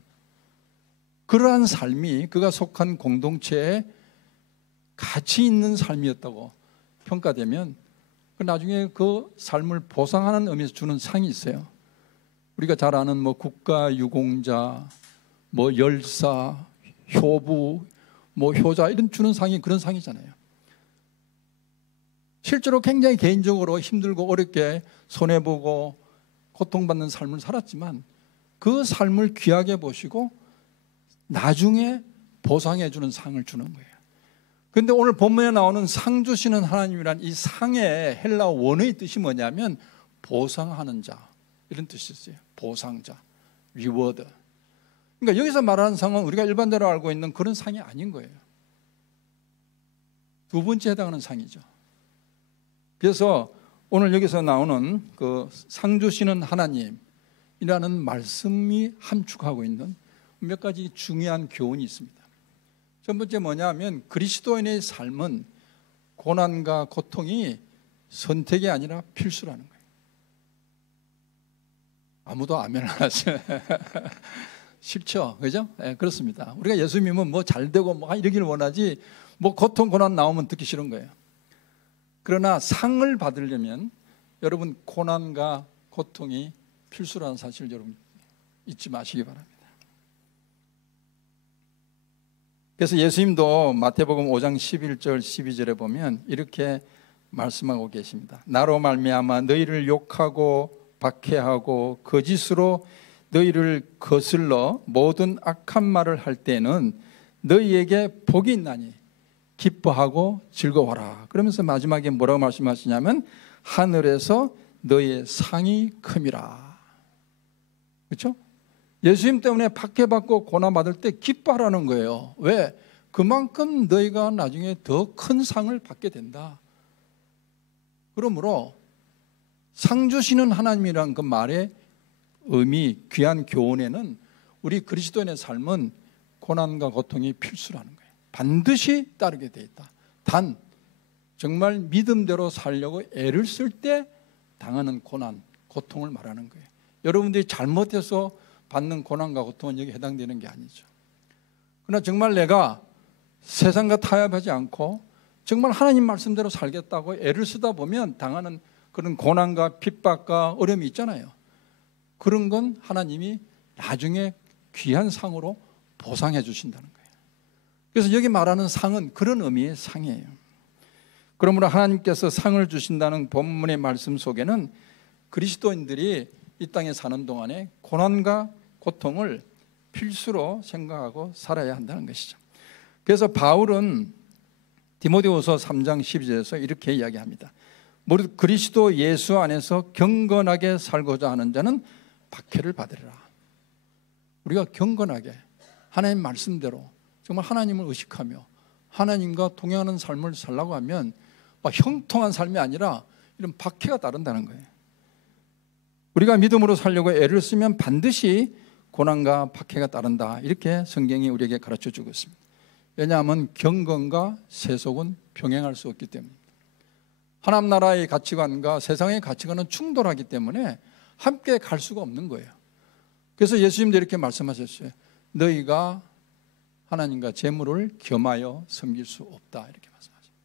그러한 삶이 그가 속한 공동체에 가치 있는 삶이었다고 평가되면 나중에 그 삶을 보상하는 의미에서 주는 상이 있어요. 우리가 잘 아는 뭐 국가유공자, 뭐 열사, 효부, 뭐 효자, 이런 주는 상이 그런 상이잖아요. 실제로 굉장히 개인적으로 힘들고 어렵게 손해보고 고통받는 삶을 살았지만 그 삶을 귀하게 보시고 나중에 보상해 주는 상을 주는 거예요. 그런데 오늘 본문에 나오는 상 주시는 하나님이란 이 상의 헬라 원어의 뜻이 뭐냐면 보상하는 자, 이런 뜻이 있어요. 보상자, 리워드. 그러니까 여기서 말하는 상은 우리가 일반적으로 알고 있는 그런 상이 아닌 거예요. 두 번째 해당하는 상이죠. 그래서 오늘 여기서 나오는 그 상 주시는 하나님이라는 말씀이 함축하고 있는 몇 가지 중요한 교훈이 있습니다. 첫 번째 뭐냐면, 그리스도인의 삶은 고난과 고통이 선택이 아니라 필수라는 거예요. 아무도 아멘 안 하죠. 쉽죠, 그죠? 네, 그렇습니다. 우리가 예수 믿으면 뭐 잘 되고 뭐 이러기를 원하지, 뭐 고통 고난 나오면 듣기 싫은 거예요. 그러나 상을 받으려면 여러분, 고난과 고통이 필수라는 사실을 여러분 잊지 마시기 바랍니다. 그래서 예수님도 마태복음 5장 11절 12절에 보면 이렇게 말씀하고 계십니다. 나로 말미암아 너희를 욕하고 박해하고 거짓으로 너희를 거슬러 모든 악한 말을 할 때는 너희에게 복이 있나니 기뻐하고 즐거워라. 그러면서 마지막에 뭐라고 말씀하시냐면 하늘에서 너희의 상이 큼이라. 그렇죠? 예수님 때문에 박해받고 고난받을 때 기뻐하라는 거예요. 왜? 그만큼 너희가 나중에 더 큰 상을 받게 된다. 그러므로 상 주시는 하나님이란 그 말의 의미, 귀한 교훈에는 우리 그리스도인의 삶은 고난과 고통이 필수라는 거예요. 반드시 따르게 돼 있다. 단 정말 믿음대로 살려고 애를 쓸 때 당하는 고난, 고통을 말하는 거예요. 여러분들이 잘못해서 받는 고난과 고통은 여기 해당되는 게 아니죠. 그러나 정말 내가 세상과 타협하지 않고 정말 하나님 말씀대로 살겠다고 애를 쓰다 보면 당하는 그런 고난과 핍박과 어려움이 있잖아요. 그런 건 하나님이 나중에 귀한 상으로 보상해 주신다는 거예요. 그래서 여기 말하는 상은 그런 의미의 상이에요. 그러므로 하나님께서 상을 주신다는 본문의 말씀 속에는 그리스도인들이 이 땅에 사는 동안에 고난과 고통을 필수로 생각하고 살아야 한다는 것이죠. 그래서 바울은 디모데후서 3장 12절에서 이렇게 이야기합니다. 무릇 그리스도 예수 안에서 경건하게 살고자 하는 자는 박해를 받으리라. 우리가 경건하게 하나님 말씀대로 정말 하나님을 의식하며 하나님과 동행하는 삶을 살라고 하면 형통한 삶이 아니라 이런 박해가 따른다는 거예요. 우리가 믿음으로 살려고 애를 쓰면 반드시 고난과 박해가 따른다. 이렇게 성경이 우리에게 가르쳐주고 있습니다. 왜냐하면 경건과 세속은 병행할 수 없기 때문입니다. 하나님 나라의 가치관과 세상의 가치관은 충돌하기 때문에 함께 갈 수가 없는 거예요. 그래서 예수님도 이렇게 말씀하셨어요. 너희가 하나님과 재물을 겸하여 섬길 수 없다. 이렇게 말씀하십니다.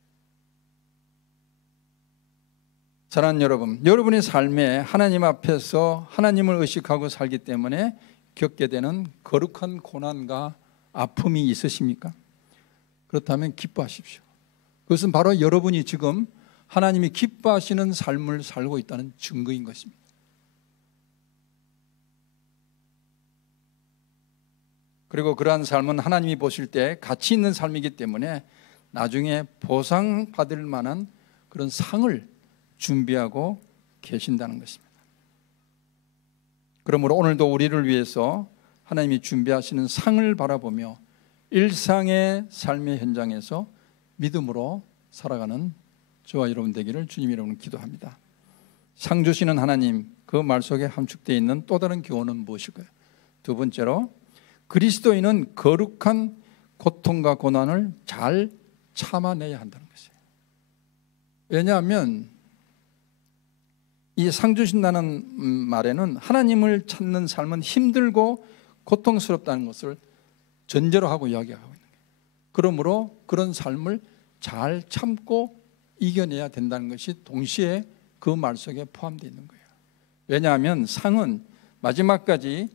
사랑하는 여러분, 여러분의 삶에 하나님 앞에서 하나님을 의식하고 살기 때문에 겪게 되는 거룩한 고난과 아픔이 있으십니까? 그렇다면 기뻐하십시오. 그것은 바로 여러분이 지금 하나님이 기뻐하시는 삶을 살고 있다는 증거인 것입니다. 그리고 그러한 삶은 하나님이 보실 때 가치 있는 삶이기 때문에 나중에 보상받을 만한 그런 상을 준비하고 계신다는 것입니다. 그러므로 오늘도 우리를 위해서 하나님이 준비하시는 상을 바라보며 일상의 삶의 현장에서 믿음으로 살아가는 저와 여러분 되기를 주님 이름으로 기도합니다. 상 주시는 하나님, 그 말 속에 함축되어 있는 또 다른 교훈은 무엇일까요? 두 번째로 그리스도인은 거룩한 고통과 고난을 잘 참아내야 한다는 것이에요. 왜냐하면 이 상 주신다는 말에는 하나님을 찾는 삶은 힘들고 고통스럽다는 것을 전제로 하고 이야기하고 있는 거예요. 그러므로 그런 삶을 잘 참고 이겨내야 된다는 것이 동시에 그 말 속에 포함되어 있는 거예요. 왜냐하면 상은 마지막까지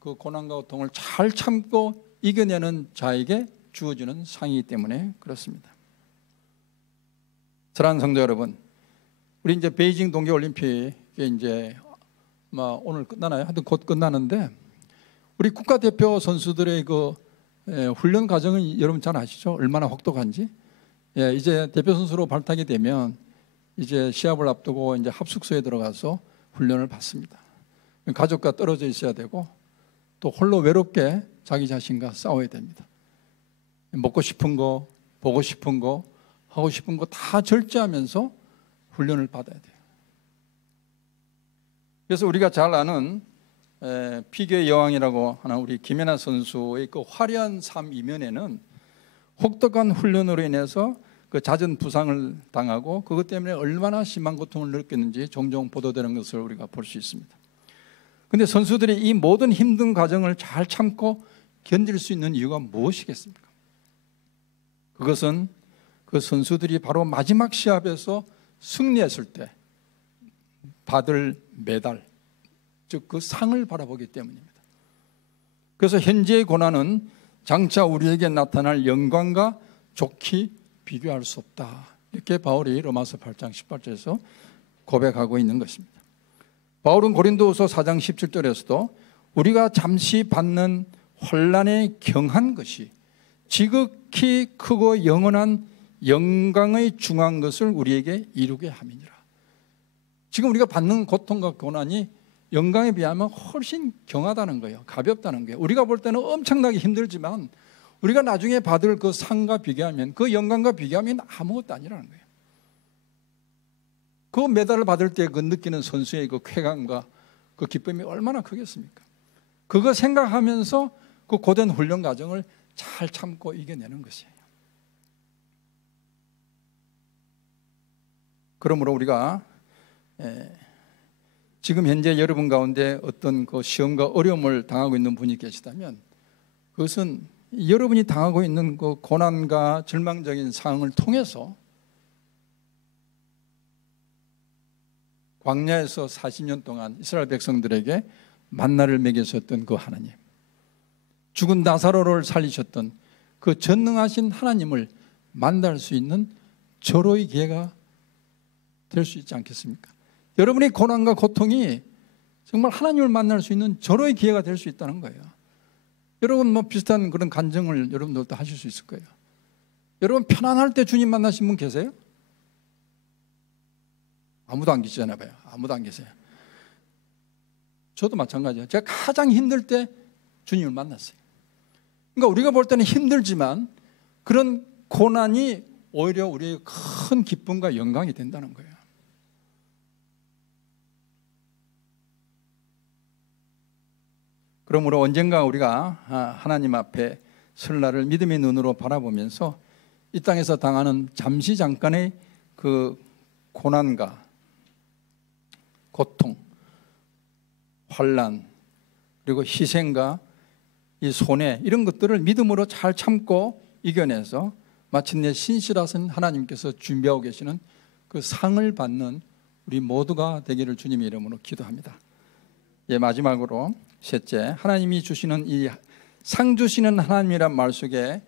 그 고난과 고통을 잘 참고 이겨내는 자에게 주어지는 상이기 때문에 그렇습니다. 사랑하는 성도 여러분, 우리 이제 베이징 동계올림픽이 이제 오늘 끝나나요? 하여튼 곧 끝나는데 우리 국가대표 선수들의 그 훈련 과정은 여러분 잘 아시죠? 얼마나 혹독한지. 이제 대표 선수로 발탁이 되면 이제 시합을 앞두고 이제 합숙소에 들어가서 훈련을 받습니다. 가족과 떨어져 있어야 되고 또 홀로 외롭게 자기 자신과 싸워야 됩니다. 먹고 싶은 거, 보고 싶은 거, 하고 싶은 거 다 절제하면서 훈련을 받아야 돼요. 그래서 우리가 잘 아는 피겨의 여왕이라고 하는 우리 김연아 선수의 그 화려한 삶 이면에는 혹독한 훈련으로 인해서 그 잦은 부상을 당하고 그것 때문에 얼마나 심한 고통을 느꼈는지 종종 보도되는 것을 우리가 볼 수 있습니다. 그런데 선수들이 이 모든 힘든 과정을 잘 참고 견딜 수 있는 이유가 무엇이겠습니까? 그것은 그 선수들이 바로 마지막 시합에서 승리했을 때 받을 메달, 즉 그 상을 바라보기 때문입니다. 그래서 현재의 고난은 장차 우리에게 나타날 영광과 좋게 비교할 수 없다. 이렇게 바울이 로마서 8장 18절에서 고백하고 있는 것입니다. 바울은 고린도후서 4장 17절에서도 우리가 잠시 받는 혼란에 경한 것이 지극히 크고 영원한 영광의 중한 것을 우리에게 이루게 함이니라. 지금 우리가 받는 고통과 고난이 영광에 비하면 훨씬 경하다는 거예요. 가볍다는 거예요. 우리가 볼 때는 엄청나게 힘들지만 우리가 나중에 받을 그 상과 비교하면, 그 영광과 비교하면 아무것도 아니라는 거예요. 그 메달을 받을 때 그 느끼는 선수의 그 쾌감과 그 기쁨이 얼마나 크겠습니까? 그거 생각하면서 그 고된 훈련 과정을 잘 참고 이겨내는 것이에요. 그러므로 우리가 지금 현재 여러분 가운데 어떤 그 시험과 어려움을 당하고 있는 분이 계시다면, 그것은 여러분이 당하고 있는 그 고난과 절망적인 상황을 통해서 광야에서 40년 동안 이스라엘 백성들에게 만나를 먹이셨던 그 하나님, 죽은 나사로를 살리셨던 그 전능하신 하나님을 만날 수 있는 절호의 기회가 될 수 있지 않겠습니까? 여러분의 고난과 고통이 정말 하나님을 만날 수 있는 절호의 기회가 될 수 있다는 거예요. 여러분 뭐 비슷한 그런 간증을 여러분들도 하실 수 있을 거예요. 여러분 편안할 때 주님 만나신 분 계세요? 아무도 안 계시잖아요. 아무도 안 계세요. 저도 마찬가지예요. 제가 가장 힘들 때 주님을 만났어요. 그러니까 우리가 볼 때는 힘들지만 그런 고난이 오히려 우리의 큰 기쁨과 영광이 된다는 거예요. 그러므로 언젠가 우리가 하나님 앞에 설 날을 믿음의 눈으로 바라보면서 이 땅에서 당하는 잠시 잠깐의 그 고난과 고통, 환난, 그리고 희생과 이 손해, 이런 것들을 믿음으로 잘 참고 이겨내서 마침내 신실하신 하나님께서 준비하고 계시는 그 상을 받는 우리 모두가 되기를 주님의 이름으로 기도합니다. 마지막으로 셋째, 하나님이 주시는 이 상 주시는 하나님이란 말 속에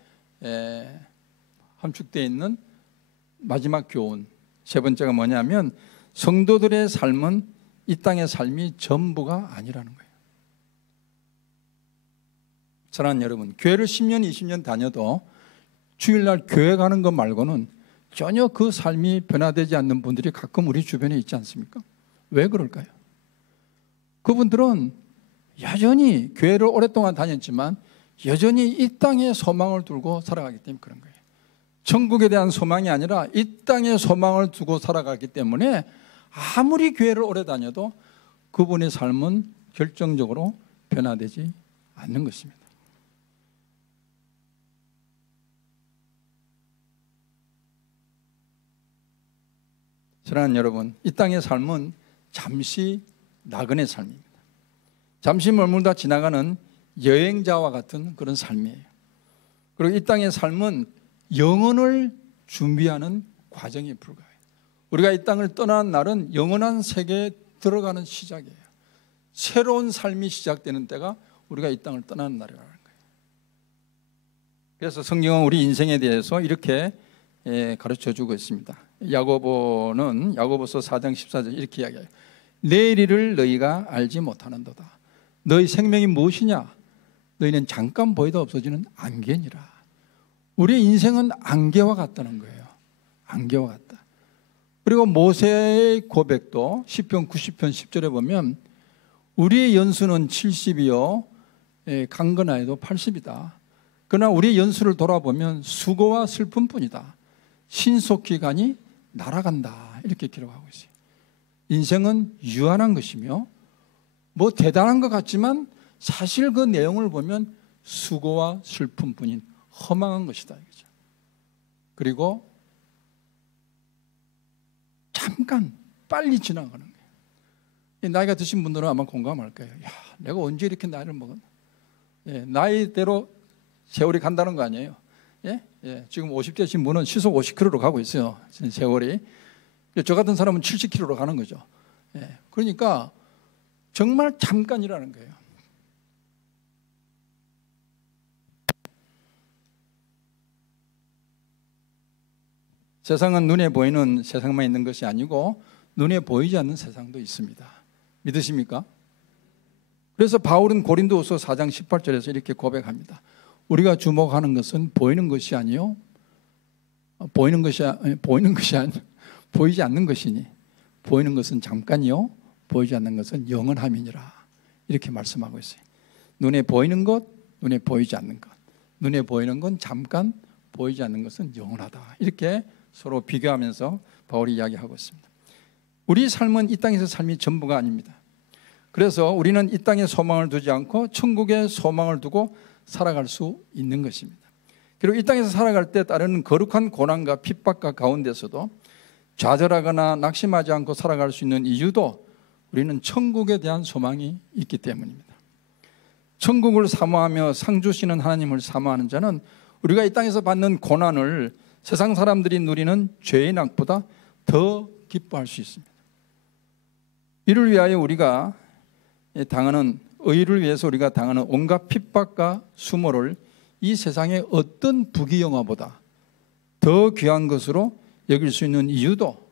함축되어 있는 마지막 교훈, 세 번째가 뭐냐면 성도들의 삶은 이 땅의 삶이 전부가 아니라는 거예요. 사랑하는 여러분, 교회를 10년, 20년 다녀도 주일날 교회 가는 것 말고는 전혀 그 삶이 변화되지 않는 분들이 가끔 우리 주변에 있지 않습니까? 왜 그럴까요? 그분들은 여전히 교회를 오랫동안 다녔지만 여전히 이 땅에 소망을 두고 살아가기 때문에 그런 거예요. 천국에 대한 소망이 아니라 이 땅에 소망을 두고 살아가기 때문에 아무리 교회를 오래 다녀도 그분의 삶은 결정적으로 변화되지 않는 것입니다. 사랑하는 여러분, 이 땅의 삶은 잠시 나그네 삶입니다. 잠시 머물다 지나가는 여행자와 같은 그런 삶이에요. 그리고 이 땅의 삶은 영혼을 준비하는 과정에 불과해요. 우리가 이 땅을 떠나는 날은 영원한 세계에 들어가는 시작이에요. 새로운 삶이 시작되는 때가 우리가 이 땅을 떠나는 날이라는 거예요. 그래서 성경은 우리 인생에 대해서 이렇게 가르쳐주고 있습니다. 야고보서 4장 14절 이렇게 이야기해요. 내일 일을 너희가 알지 못하는도다. 너희 생명이 무엇이냐? 너희는 잠깐 보이다 없어지는 안개니라. 우리의 인생은 안개와 같다는 거예요. 안개와 같다. 그리고 모세의 고백도 시편 90편 10절에 보면 우리의 연수는 70이요 강건하여도 80이다. 그러나 우리의 연수를 돌아보면 수고와 슬픔뿐이다. 신속히 가니 날아간다. 이렇게 기록하고 있어요. 인생은 유한한 것이며 뭐 대단한 것 같지만 사실 그 내용을 보면 수고와 슬픔뿐인 허망한 것이다. 이거죠. 그리고 잠깐 빨리 지나가는 거예요. 나이가 드신 분들은 아마 공감할 거예요. 야, 내가 언제 이렇게 나이를 먹었나? 나이대로 세월이 간다는 거 아니에요. 지금 50대신 분은 시속 50km로 가고 있어요. 세월이. 저 같은 사람은 70km로 가는 거죠. 그러니까 정말 잠깐이라는 거예요. 세상은 눈에 보이는 세상만 있는 것이 아니고 눈에 보이지 않는 세상도 있습니다. 믿으십니까? 그래서 바울은 고린도후서 4장 18절에서 이렇게 고백합니다. 우리가 주목하는 것은 보이는 것이 아니요 보이지 않는 것이니 보이는 것은 잠깐이요 보이지 않는 것은 영원함이니라. 이렇게 말씀하고 있어요. 눈에 보이는 것, 눈에 보이지 않는 것. 눈에 보이는 건 잠깐, 보이지 않는 것은 영원하다. 이렇게 서로 비교하면서 바울이 이야기하고 있습니다. 우리 삶은 이 땅에서 삶이 전부가 아닙니다. 그래서 우리는 이 땅에 소망을 두지 않고 천국에 소망을 두고 살아갈 수 있는 것입니다. 그리고 이 땅에서 살아갈 때 따르는 거룩한 고난과 핍박과 가운데서도 좌절하거나 낙심하지 않고 살아갈 수 있는 이유도 우리는 천국에 대한 소망이 있기 때문입니다. 천국을 사모하며 상 주시는 하나님을 사모하는 자는 우리가 이 땅에서 받는 고난을 세상 사람들이 누리는 죄의 낙보다 더 기뻐할 수 있습니다. 이를 위하여 우리가 당하는 의를 위해서 우리가 당하는 온갖 핍박과 수모를 이 세상의 어떤 부귀영화보다 더 귀한 것으로 여길 수 있는 이유도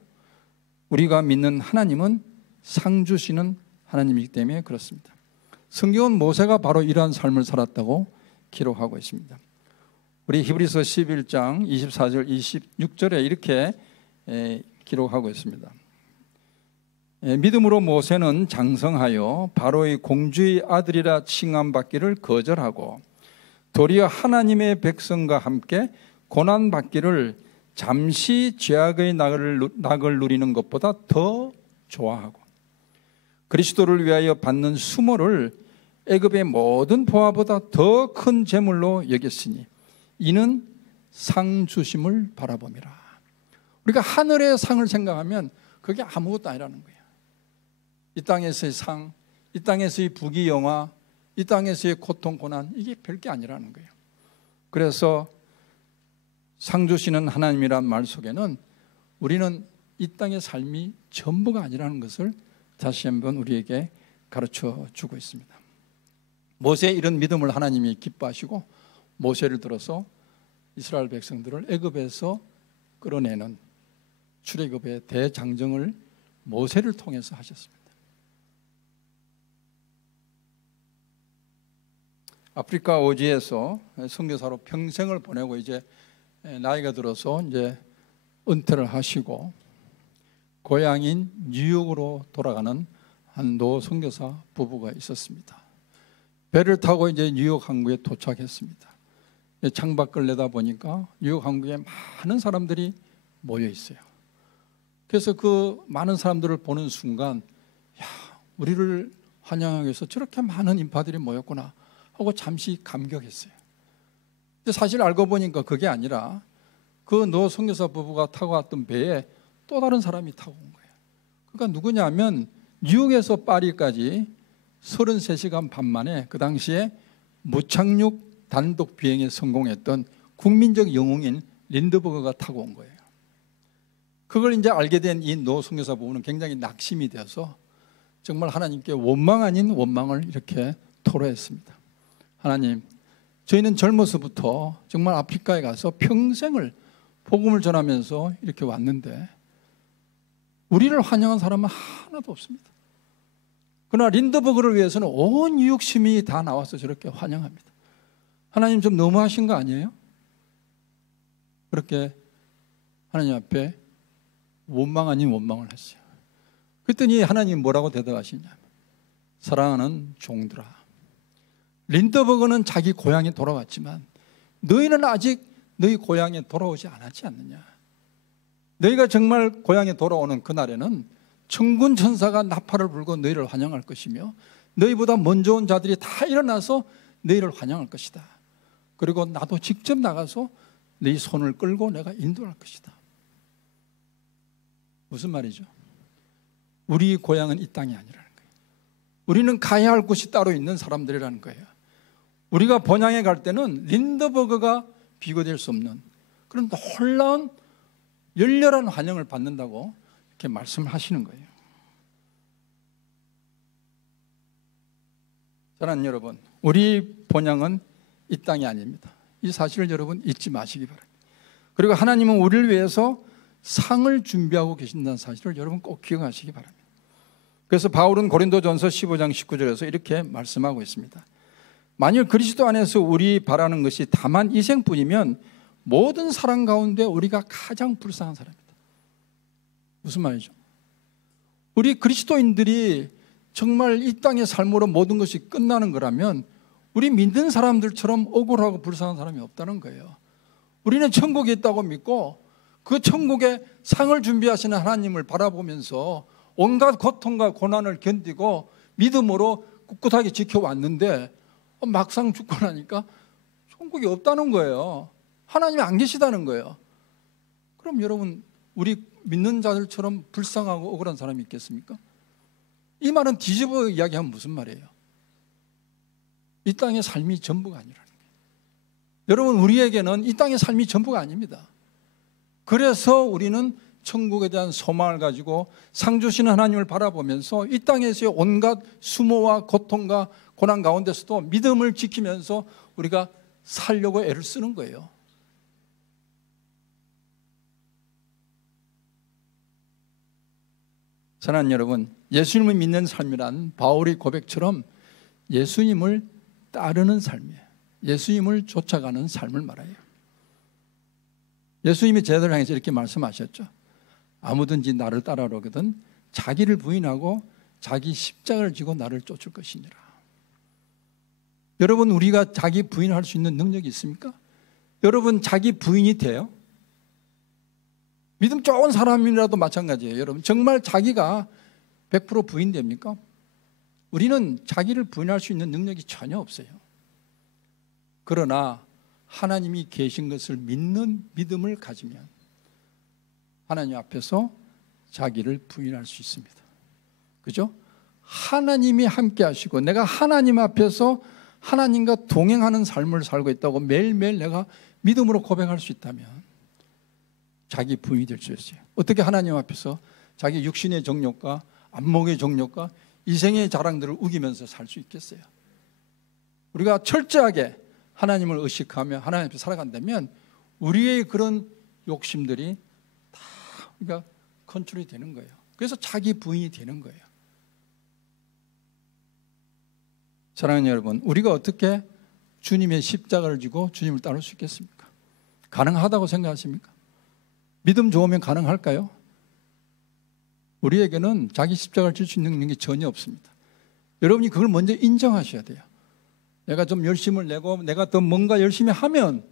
우리가 믿는 하나님은 상 주시는 하나님이기 때문에 그렇습니다. 성경은 모세가 바로 이러한 삶을 살았다고 기록하고 있습니다. 우리 히브리서 11장 24절 26절에 이렇게 기록하고 있습니다. 믿음으로 모세는 장성하여 바로의 공주의 아들이라 칭함받기를 거절하고 도리어 하나님의 백성과 함께 고난받기를 잠시 죄악의 낙을 누리는 것보다 더 좋아하고 그리스도를 위하여 받는 수모를 애굽의 모든 보화보다 더 큰 재물로 여겼으니 이는 상 주심을 바라봄이라. 우리가 하늘의 상을 생각하면 그게 아무것도 아니라는 거예요. 이 땅에서의 상, 이 땅에서의 부귀영화, 이 땅에서의 고통, 고난, 이게 별게 아니라는 거예요. 그래서 상 주시는 하나님이란 말 속에는 우리는 이 땅의 삶이 전부가 아니라는 것을 다시 한번 우리에게 가르쳐 주고 있습니다. 모세의 이런 믿음을 하나님이 기뻐하시고 모세를 들어서 이스라엘 백성들을 애굽에서 끌어내는 출애굽의 대장정을 모세를 통해서 하셨습니다. 아프리카 오지에서 선교사로 평생을 보내고 이제 나이가 들어서 이제 은퇴를 하시고 고향인 뉴욕으로 돌아가는 한 노 선교사 부부가 있었습니다. 배를 타고 이제 뉴욕 항구에 도착했습니다. 창밖을 내다보니까 뉴욕 항구에 많은 사람들이 모여 있어요. 그래서 그 많은 사람들을 보는 순간 야, 우리를 환영하기 위해서 저렇게 많은 인파들이 모였구나 하고 잠시 감격했어요. 근데 사실 알고 보니까 그게 아니라 그 노 선교사 부부가 타고 왔던 배에 또 다른 사람이 타고 온 거예요. 그러니까 누구냐면 뉴욕에서 파리까지 33시간 반 만에 그 당시에 무착륙 단독 비행에 성공했던 국민적 영웅인 린드버그가 타고 온 거예요. 그걸 이제 알게 된 이 노 선교사 부부는 굉장히 낙심이 되어서 정말 하나님께 원망 아닌 원망을 이렇게 토로했습니다. 하나님, 저희는 젊어서부터 정말 아프리카에 가서 평생을 복음을 전하면서 이렇게 왔는데 우리를 환영한 사람은 하나도 없습니다. 그러나 린드버그를 위해서는 온 뉴욕 시민이 다 나와서 저렇게 환영합니다. 하나님 좀 너무하신 거 아니에요? 그렇게 하나님 앞에 원망 아닌 원망을 했어요. 그랬더니 하나님 뭐라고 대답하시냐면 사랑하는 종들아, 린드버그는 자기 고향에 돌아왔지만 너희는 아직 너희 고향에 돌아오지 않았지 않느냐. 너희가 정말 고향에 돌아오는 그날에는 천군 천사가 나팔을 불고 너희를 환영할 것이며 너희보다 먼저 온 자들이 다 일어나서 너희를 환영할 것이다. 그리고 나도 직접 나가서 너희 손을 끌고 내가 인도할 것이다. 무슨 말이죠? 우리 고향은 이 땅이 아니라는 거예요. 우리는 가야 할 곳이 따로 있는 사람들이라는 거예요. 우리가 본향에 갈 때는 린드버그가 비교될 수 없는 그런 놀라운 열렬한 환영을 받는다고 이렇게 말씀하시는 거예요. 사랑하는 여러분, 우리 본향은 이 땅이 아닙니다. 이 사실을 여러분 잊지 마시기 바랍니다. 그리고 하나님은 우리를 위해서 상을 준비하고 계신다는 사실을 여러분 꼭 기억하시기 바랍니다. 그래서 바울은 고린도전서 15장 19절에서 이렇게 말씀하고 있습니다. 만일 그리스도 안에서 우리 바라는 것이 다만 이생뿐이면 모든 사람 가운데 우리가 가장 불쌍한 사람입니다. 무슨 말이죠? 우리 그리스도인들이 정말 이 땅의 삶으로 모든 것이 끝나는 거라면 우리 믿는 사람들처럼 억울하고 불쌍한 사람이 없다는 거예요. 우리는 천국에 있다고 믿고 그 천국에 상을 준비하시는 하나님을 바라보면서 온갖 고통과 고난을 견디고 믿음으로 꿋꿋하게 지켜왔는데 막상 죽고 나니까 천국이 없다는 거예요. 하나님이 안 계시다는 거예요. 그럼 여러분, 우리 믿는 자들처럼 불쌍하고 억울한 사람이 있겠습니까? 이 말은 뒤집어 이야기하면 무슨 말이에요? 이 땅의 삶이 전부가 아니라는 거예요. 여러분, 우리에게는 이 땅의 삶이 전부가 아닙니다. 그래서 우리는 천국에 대한 소망을 가지고 상 주시는 하나님을 바라보면서 이 땅에서의 온갖 수모와 고통과 고난 가운데서도 믿음을 지키면서 우리가 살려고 애를 쓰는 거예요. 사랑하는 여러분, 예수님을 믿는 삶이란 바울의 고백처럼 예수님을 따르는 삶이에요. 예수님을 쫓아가는 삶을 말해요. 예수님이 제자들을 향해서 이렇게 말씀하셨죠. 아무든지 나를 따라오거든 자기를 부인하고 자기 십자가를 지고 나를 쫓을 것이니라. 여러분, 우리가 자기 부인할 수 있는 능력이 있습니까? 여러분, 자기 부인이 돼요? 믿음 좋은 사람이라도 마찬가지예요. 여러분, 정말 자기가 100% 부인됩니까? 우리는 자기를 부인할 수 있는 능력이 전혀 없어요. 그러나 하나님이 계신 것을 믿는 믿음을 가지면 하나님 앞에서 자기를 부인할 수 있습니다. 그죠? 하나님이 함께 하시고 내가 하나님 앞에서 하나님과 동행하는 삶을 살고 있다고 매일매일 내가 믿음으로 고백할 수 있다면 자기 부인이 될 수 있어요. 어떻게 하나님 앞에서 자기 육신의 정욕과 안목의 정욕과 이생의 자랑들을 우기면서 살 수 있겠어요? 우리가 철저하게 하나님을 의식하며 하나님 앞에 살아간다면 우리의 그런 욕심들이 다 우리가 컨트롤이 되는 거예요. 그래서 자기 부인이 되는 거예요. 사랑하는 여러분, 우리가 어떻게 주님의 십자가를 지고 주님을 따를 수 있겠습니까? 가능하다고 생각하십니까? 믿음 좋으면 가능할까요? 우리에게는 자기 십자가를 질 수 있는 능력이 전혀 없습니다. 여러분이 그걸 먼저 인정하셔야 돼요. 내가 좀 열심을 내고 내가 더 뭔가 열심히 하면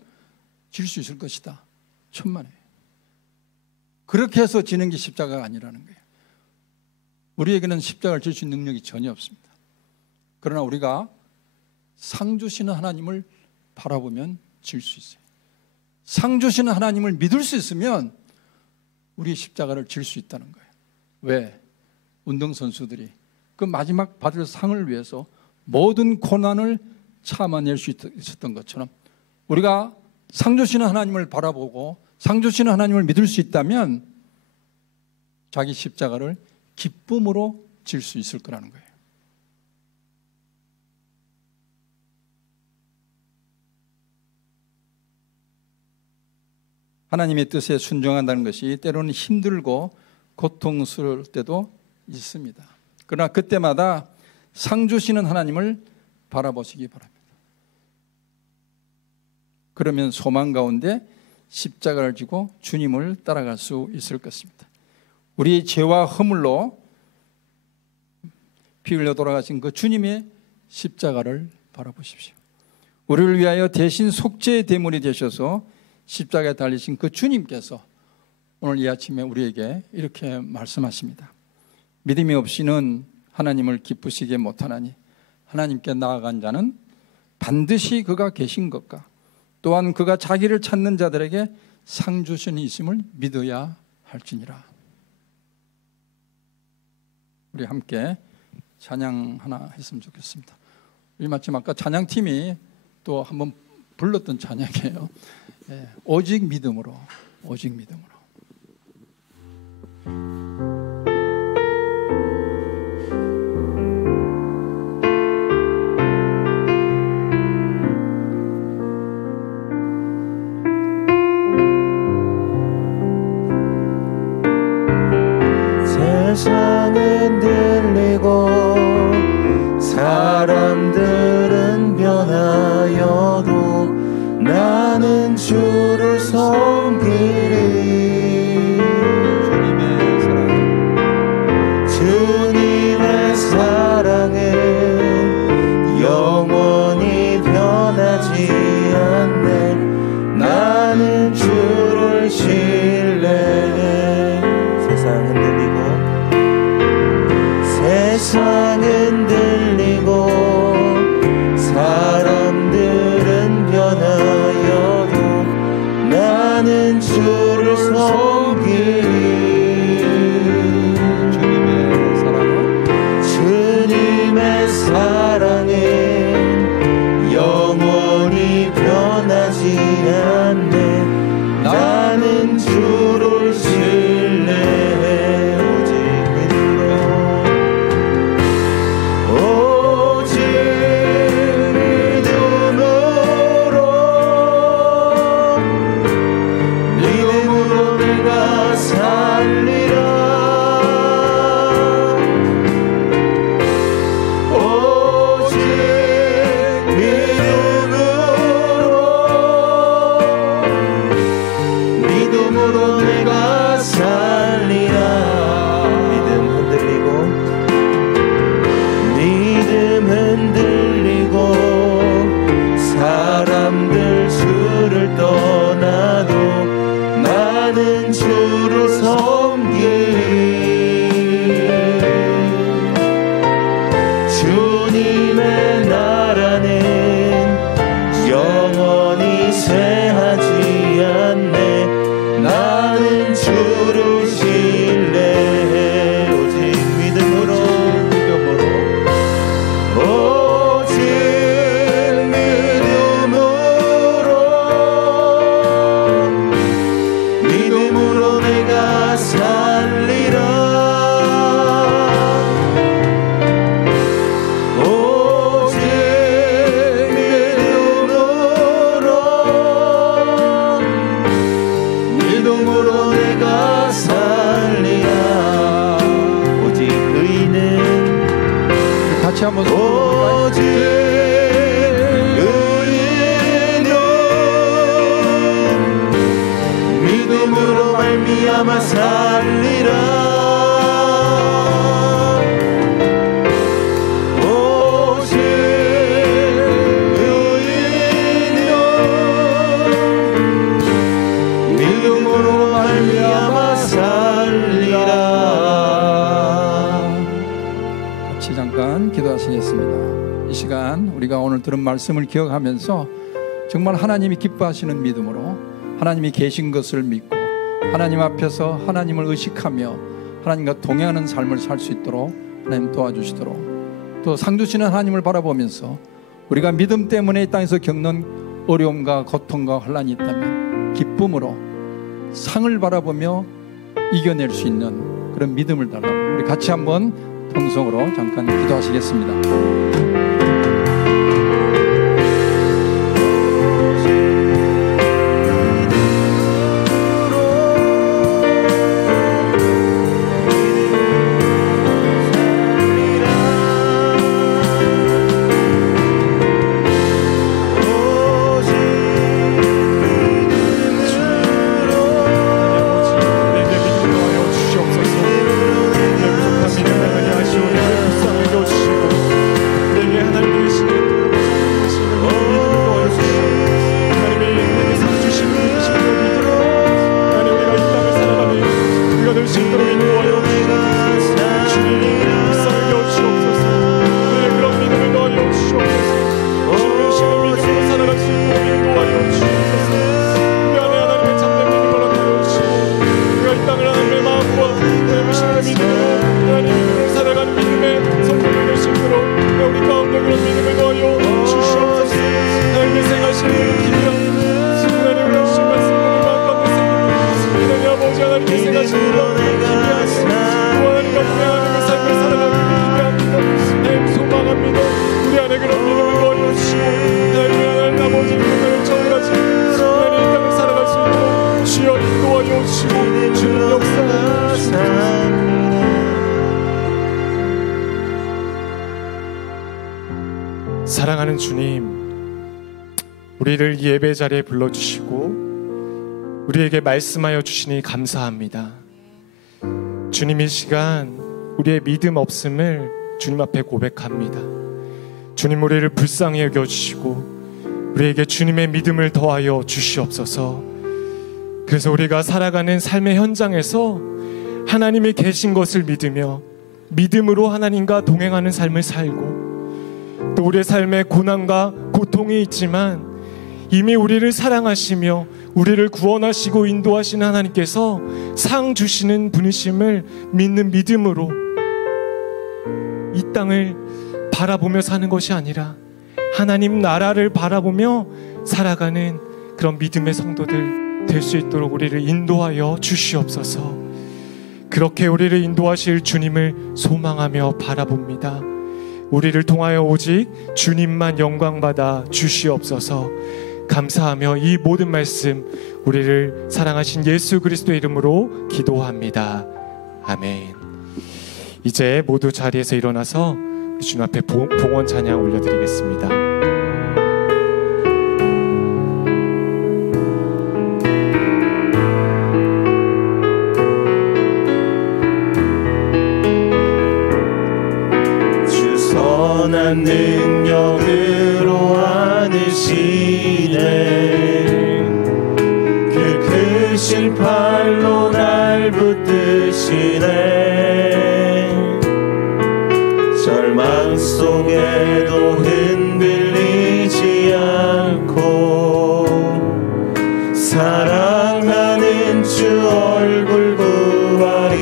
질 수 있을 것이다. 천만에. 그렇게 해서 지는 게 십자가가 아니라는 거예요. 우리에게는 십자가를 질 수 있는 능력이 전혀 없습니다. 그러나 우리가 상 주시는 하나님을 바라보면 질 수 있어요. 상 주시는 하나님을 믿을 수 있으면 우리 십자가를 질 수 있다는 거예요. 왜? 운동선수들이 그 마지막 받을 상을 위해서 모든 고난을 참아낼 수 있었던 것처럼 우리가 상 주시는 하나님을 바라보고 상 주시는 하나님을 믿을 수 있다면 자기 십자가를 기쁨으로 질 수 있을 거라는 거예요. 하나님의 뜻에 순종한다는 것이 때로는 힘들고 고통스러울 때도 있습니다. 그러나 그때마다 상 주시는 하나님을 바라보시기 바랍니다. 그러면 소망 가운데 십자가를 지고 주님을 따라갈 수 있을 것입니다. 우리 죄와 허물로 피 흘려 돌아가신 그 주님의 십자가를 바라보십시오. 우리를 위하여 대신 속죄의 대물이 되셔서 십자가에 달리신 그 주님께서 오늘 이 아침에 우리에게 이렇게 말씀하십니다. 믿음이 없이는 하나님을 기쁘시게 못하나니 하나님께 나아간 자는 반드시 그가 계신 것과 또한 그가 자기를 찾는 자들에게 상 주시는 있음을 믿어야 할지니라. 우리 함께 찬양 하나 했으면 좋겠습니다. 우리 마침 아까 찬양팀이 또 한번 불렀던 찬양이에요. 오직 믿음으로, 오직 믿음으로. 세상은 들리고 사람들은 변하여도 나는 주를 섬기리. 주님의 사랑은 영원히 변하지 않네. 나는 주를 신뢰해. 세상은 들리고 사람들은 변하여도 나는 주를 섬기리. 주님의 사랑은 영원히 변하지 않네. 나는 주를 신뢰해. 기도하시겠습니다. 이 시간 우리가 오늘 들은 말씀을 기억하면서 정말 하나님이 기뻐하시는 믿음으로 하나님이 계신 것을 믿고 하나님 앞에서 하나님을 의식하며 하나님과 동행하는 삶을 살 수 있도록 하나님 도와주시도록, 또 상 주시는 하나님을 바라보면서 우리가 믿음 때문에 이 땅에서 겪는 어려움과 고통과 혼란이 있다면 기쁨으로 상을 바라보며 이겨낼 수 있는 그런 믿음을 달라고 우리 같이 한번 통성으로 잠깐 기도하시겠습니다. 사랑하는 주님, 우리를 이 예배 자리에 불러주시고 우리에게 말씀하여 주시니 감사합니다. 주님, 이 시간 우리의 믿음 없음을 주님 앞에 고백합니다. 주님, 우리를 불쌍히 여겨주시고 우리에게 주님의 믿음을 더하여 주시옵소서. 그래서 우리가 살아가는 삶의 현장에서 하나님이 계신 것을 믿으며 믿음으로 하나님과 동행하는 삶을 살고, 또 우리의 삶에 고난과 고통이 있지만 이미 우리를 사랑하시며 우리를 구원하시고 인도하시는 하나님께서 상 주시는 분이심을 믿는 믿음으로 이 땅을 바라보며 사는 것이 아니라 하나님 나라를 바라보며 살아가는 그런 믿음의 성도들 될 수 있도록 우리를 인도하여 주시옵소서. 그렇게 우리를 인도하실 주님을 소망하며 바라봅니다. 우리를 통하여 오직 주님만 영광받아 주시옵소서. 감사하며 이 모든 말씀 우리를 사랑하신 예수 그리스도의 이름으로 기도합니다. 아멘. 이제 모두 자리에서 일어나서 주님 앞에 봉헌 찬양 올려드리겠습니다. 주 선한 능력으로 안으시네, 그 크신 팔로 날 붙드시네. 절망 속에도 흔들리지 않고 사랑하는 주 얼굴 보아리.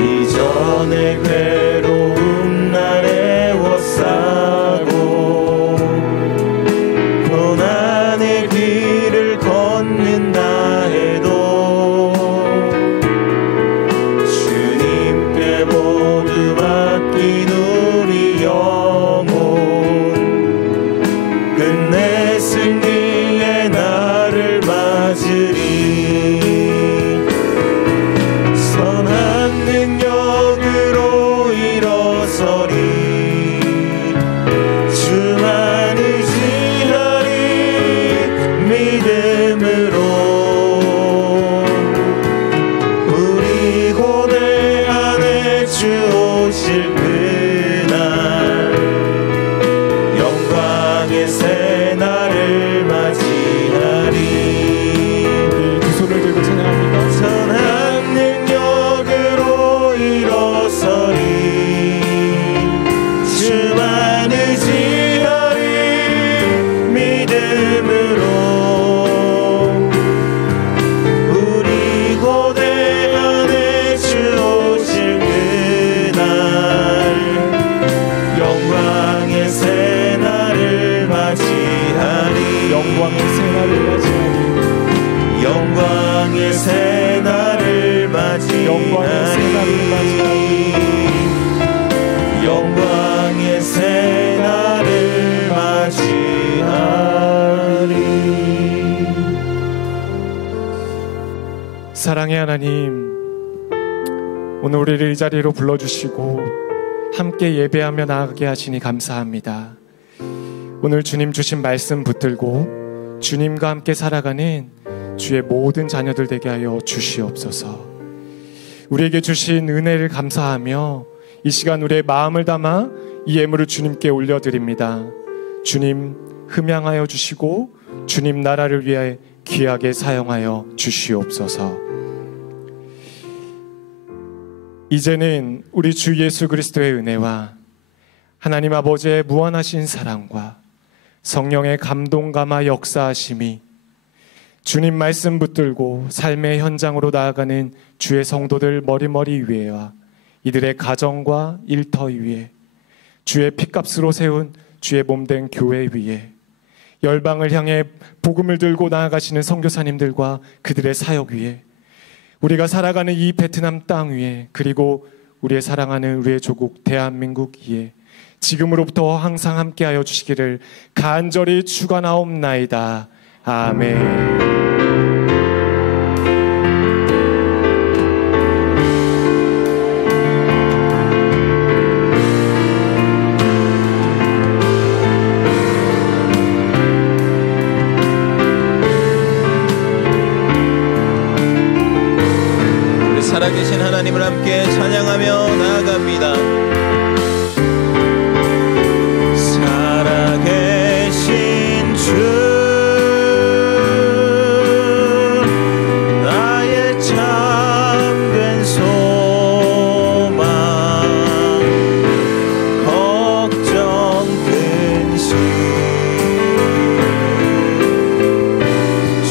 이전에 괴로움 날 애워싸고 고난의 길을 걷는다 해도 주님께 모두 맡긴 우리 영혼, 끝내 승리의 날을 맞으리. 선한 능력으로 일어서리, 주만 의지하리. 믿음으로 우리 고대 안에 주 오실 그날, 영광의 새 날을 맞이하리. 두 손을 들고 찬양합니다. 선한 능력으로 일어서리, 주만 의지하리. 믿음으로 우리 고대 안에 주 오실 그날, 영광의 새 날을 맞이하리. 영광의 새날을 맞이하리. 영광의 새 날을 맞이하리. 영광의 새날을 맞이하리. 영광의 새 날을 맞이하리. 사랑의 하나님, 오늘 우리를 이 자리로 불러주시고 함께 예배하며 나아가게 하시니 감사합니다. 오늘 주님 주신 말씀 붙들고 주님과 함께 살아가는 주의 모든 자녀들 되게 하여 주시옵소서. 우리에게 주신 은혜를 감사하며 이 시간 우리의 마음을 담아 이 예물을 주님께 올려드립니다. 주님 흠양하여 주시고 주님 나라를 위해 귀하게 사용하여 주시옵소서. 이제는 우리 주 예수 그리스도의 은혜와 하나님 아버지의 무한하신 사랑과 성령의 감동 감화 역사하심이 주님 말씀 붙들고 삶의 현장으로 나아가는 주의 성도들 머리머리 위에와 이들의 가정과 일터 위에, 주의 핏값으로 세운 주의 몸된 교회 위에, 열방을 향해 복음을 들고 나아가시는 선교사님들과 그들의 사역 위에, 우리가 살아가는 이 베트남 땅 위에, 그리고 우리의 사랑하는 우리의 조국 대한민국 위에 지금으로부터 항상 함께하여 주시기를 간절히 축원하옵나이다. 아멘. 살아계신 하나님을 함께 찬양하며 나아갑니다. 살아계신 주 나의 참된 소망 걱정 근심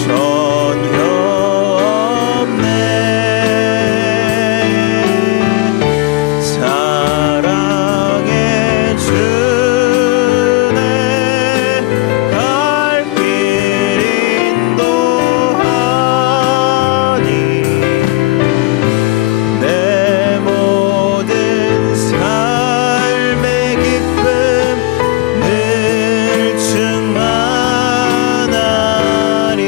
전혀 없네. 사랑의 주네 갈 길 인도하니 내 모든 삶의 기쁨 늘 충만하리.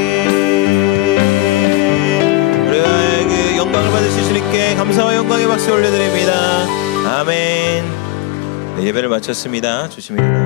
우리가 그 영광을 받으실 주님께 감사와 영광의 박수 올려드립니다. 아멘. 네, 예배를 마쳤습니다. 조심히 일어나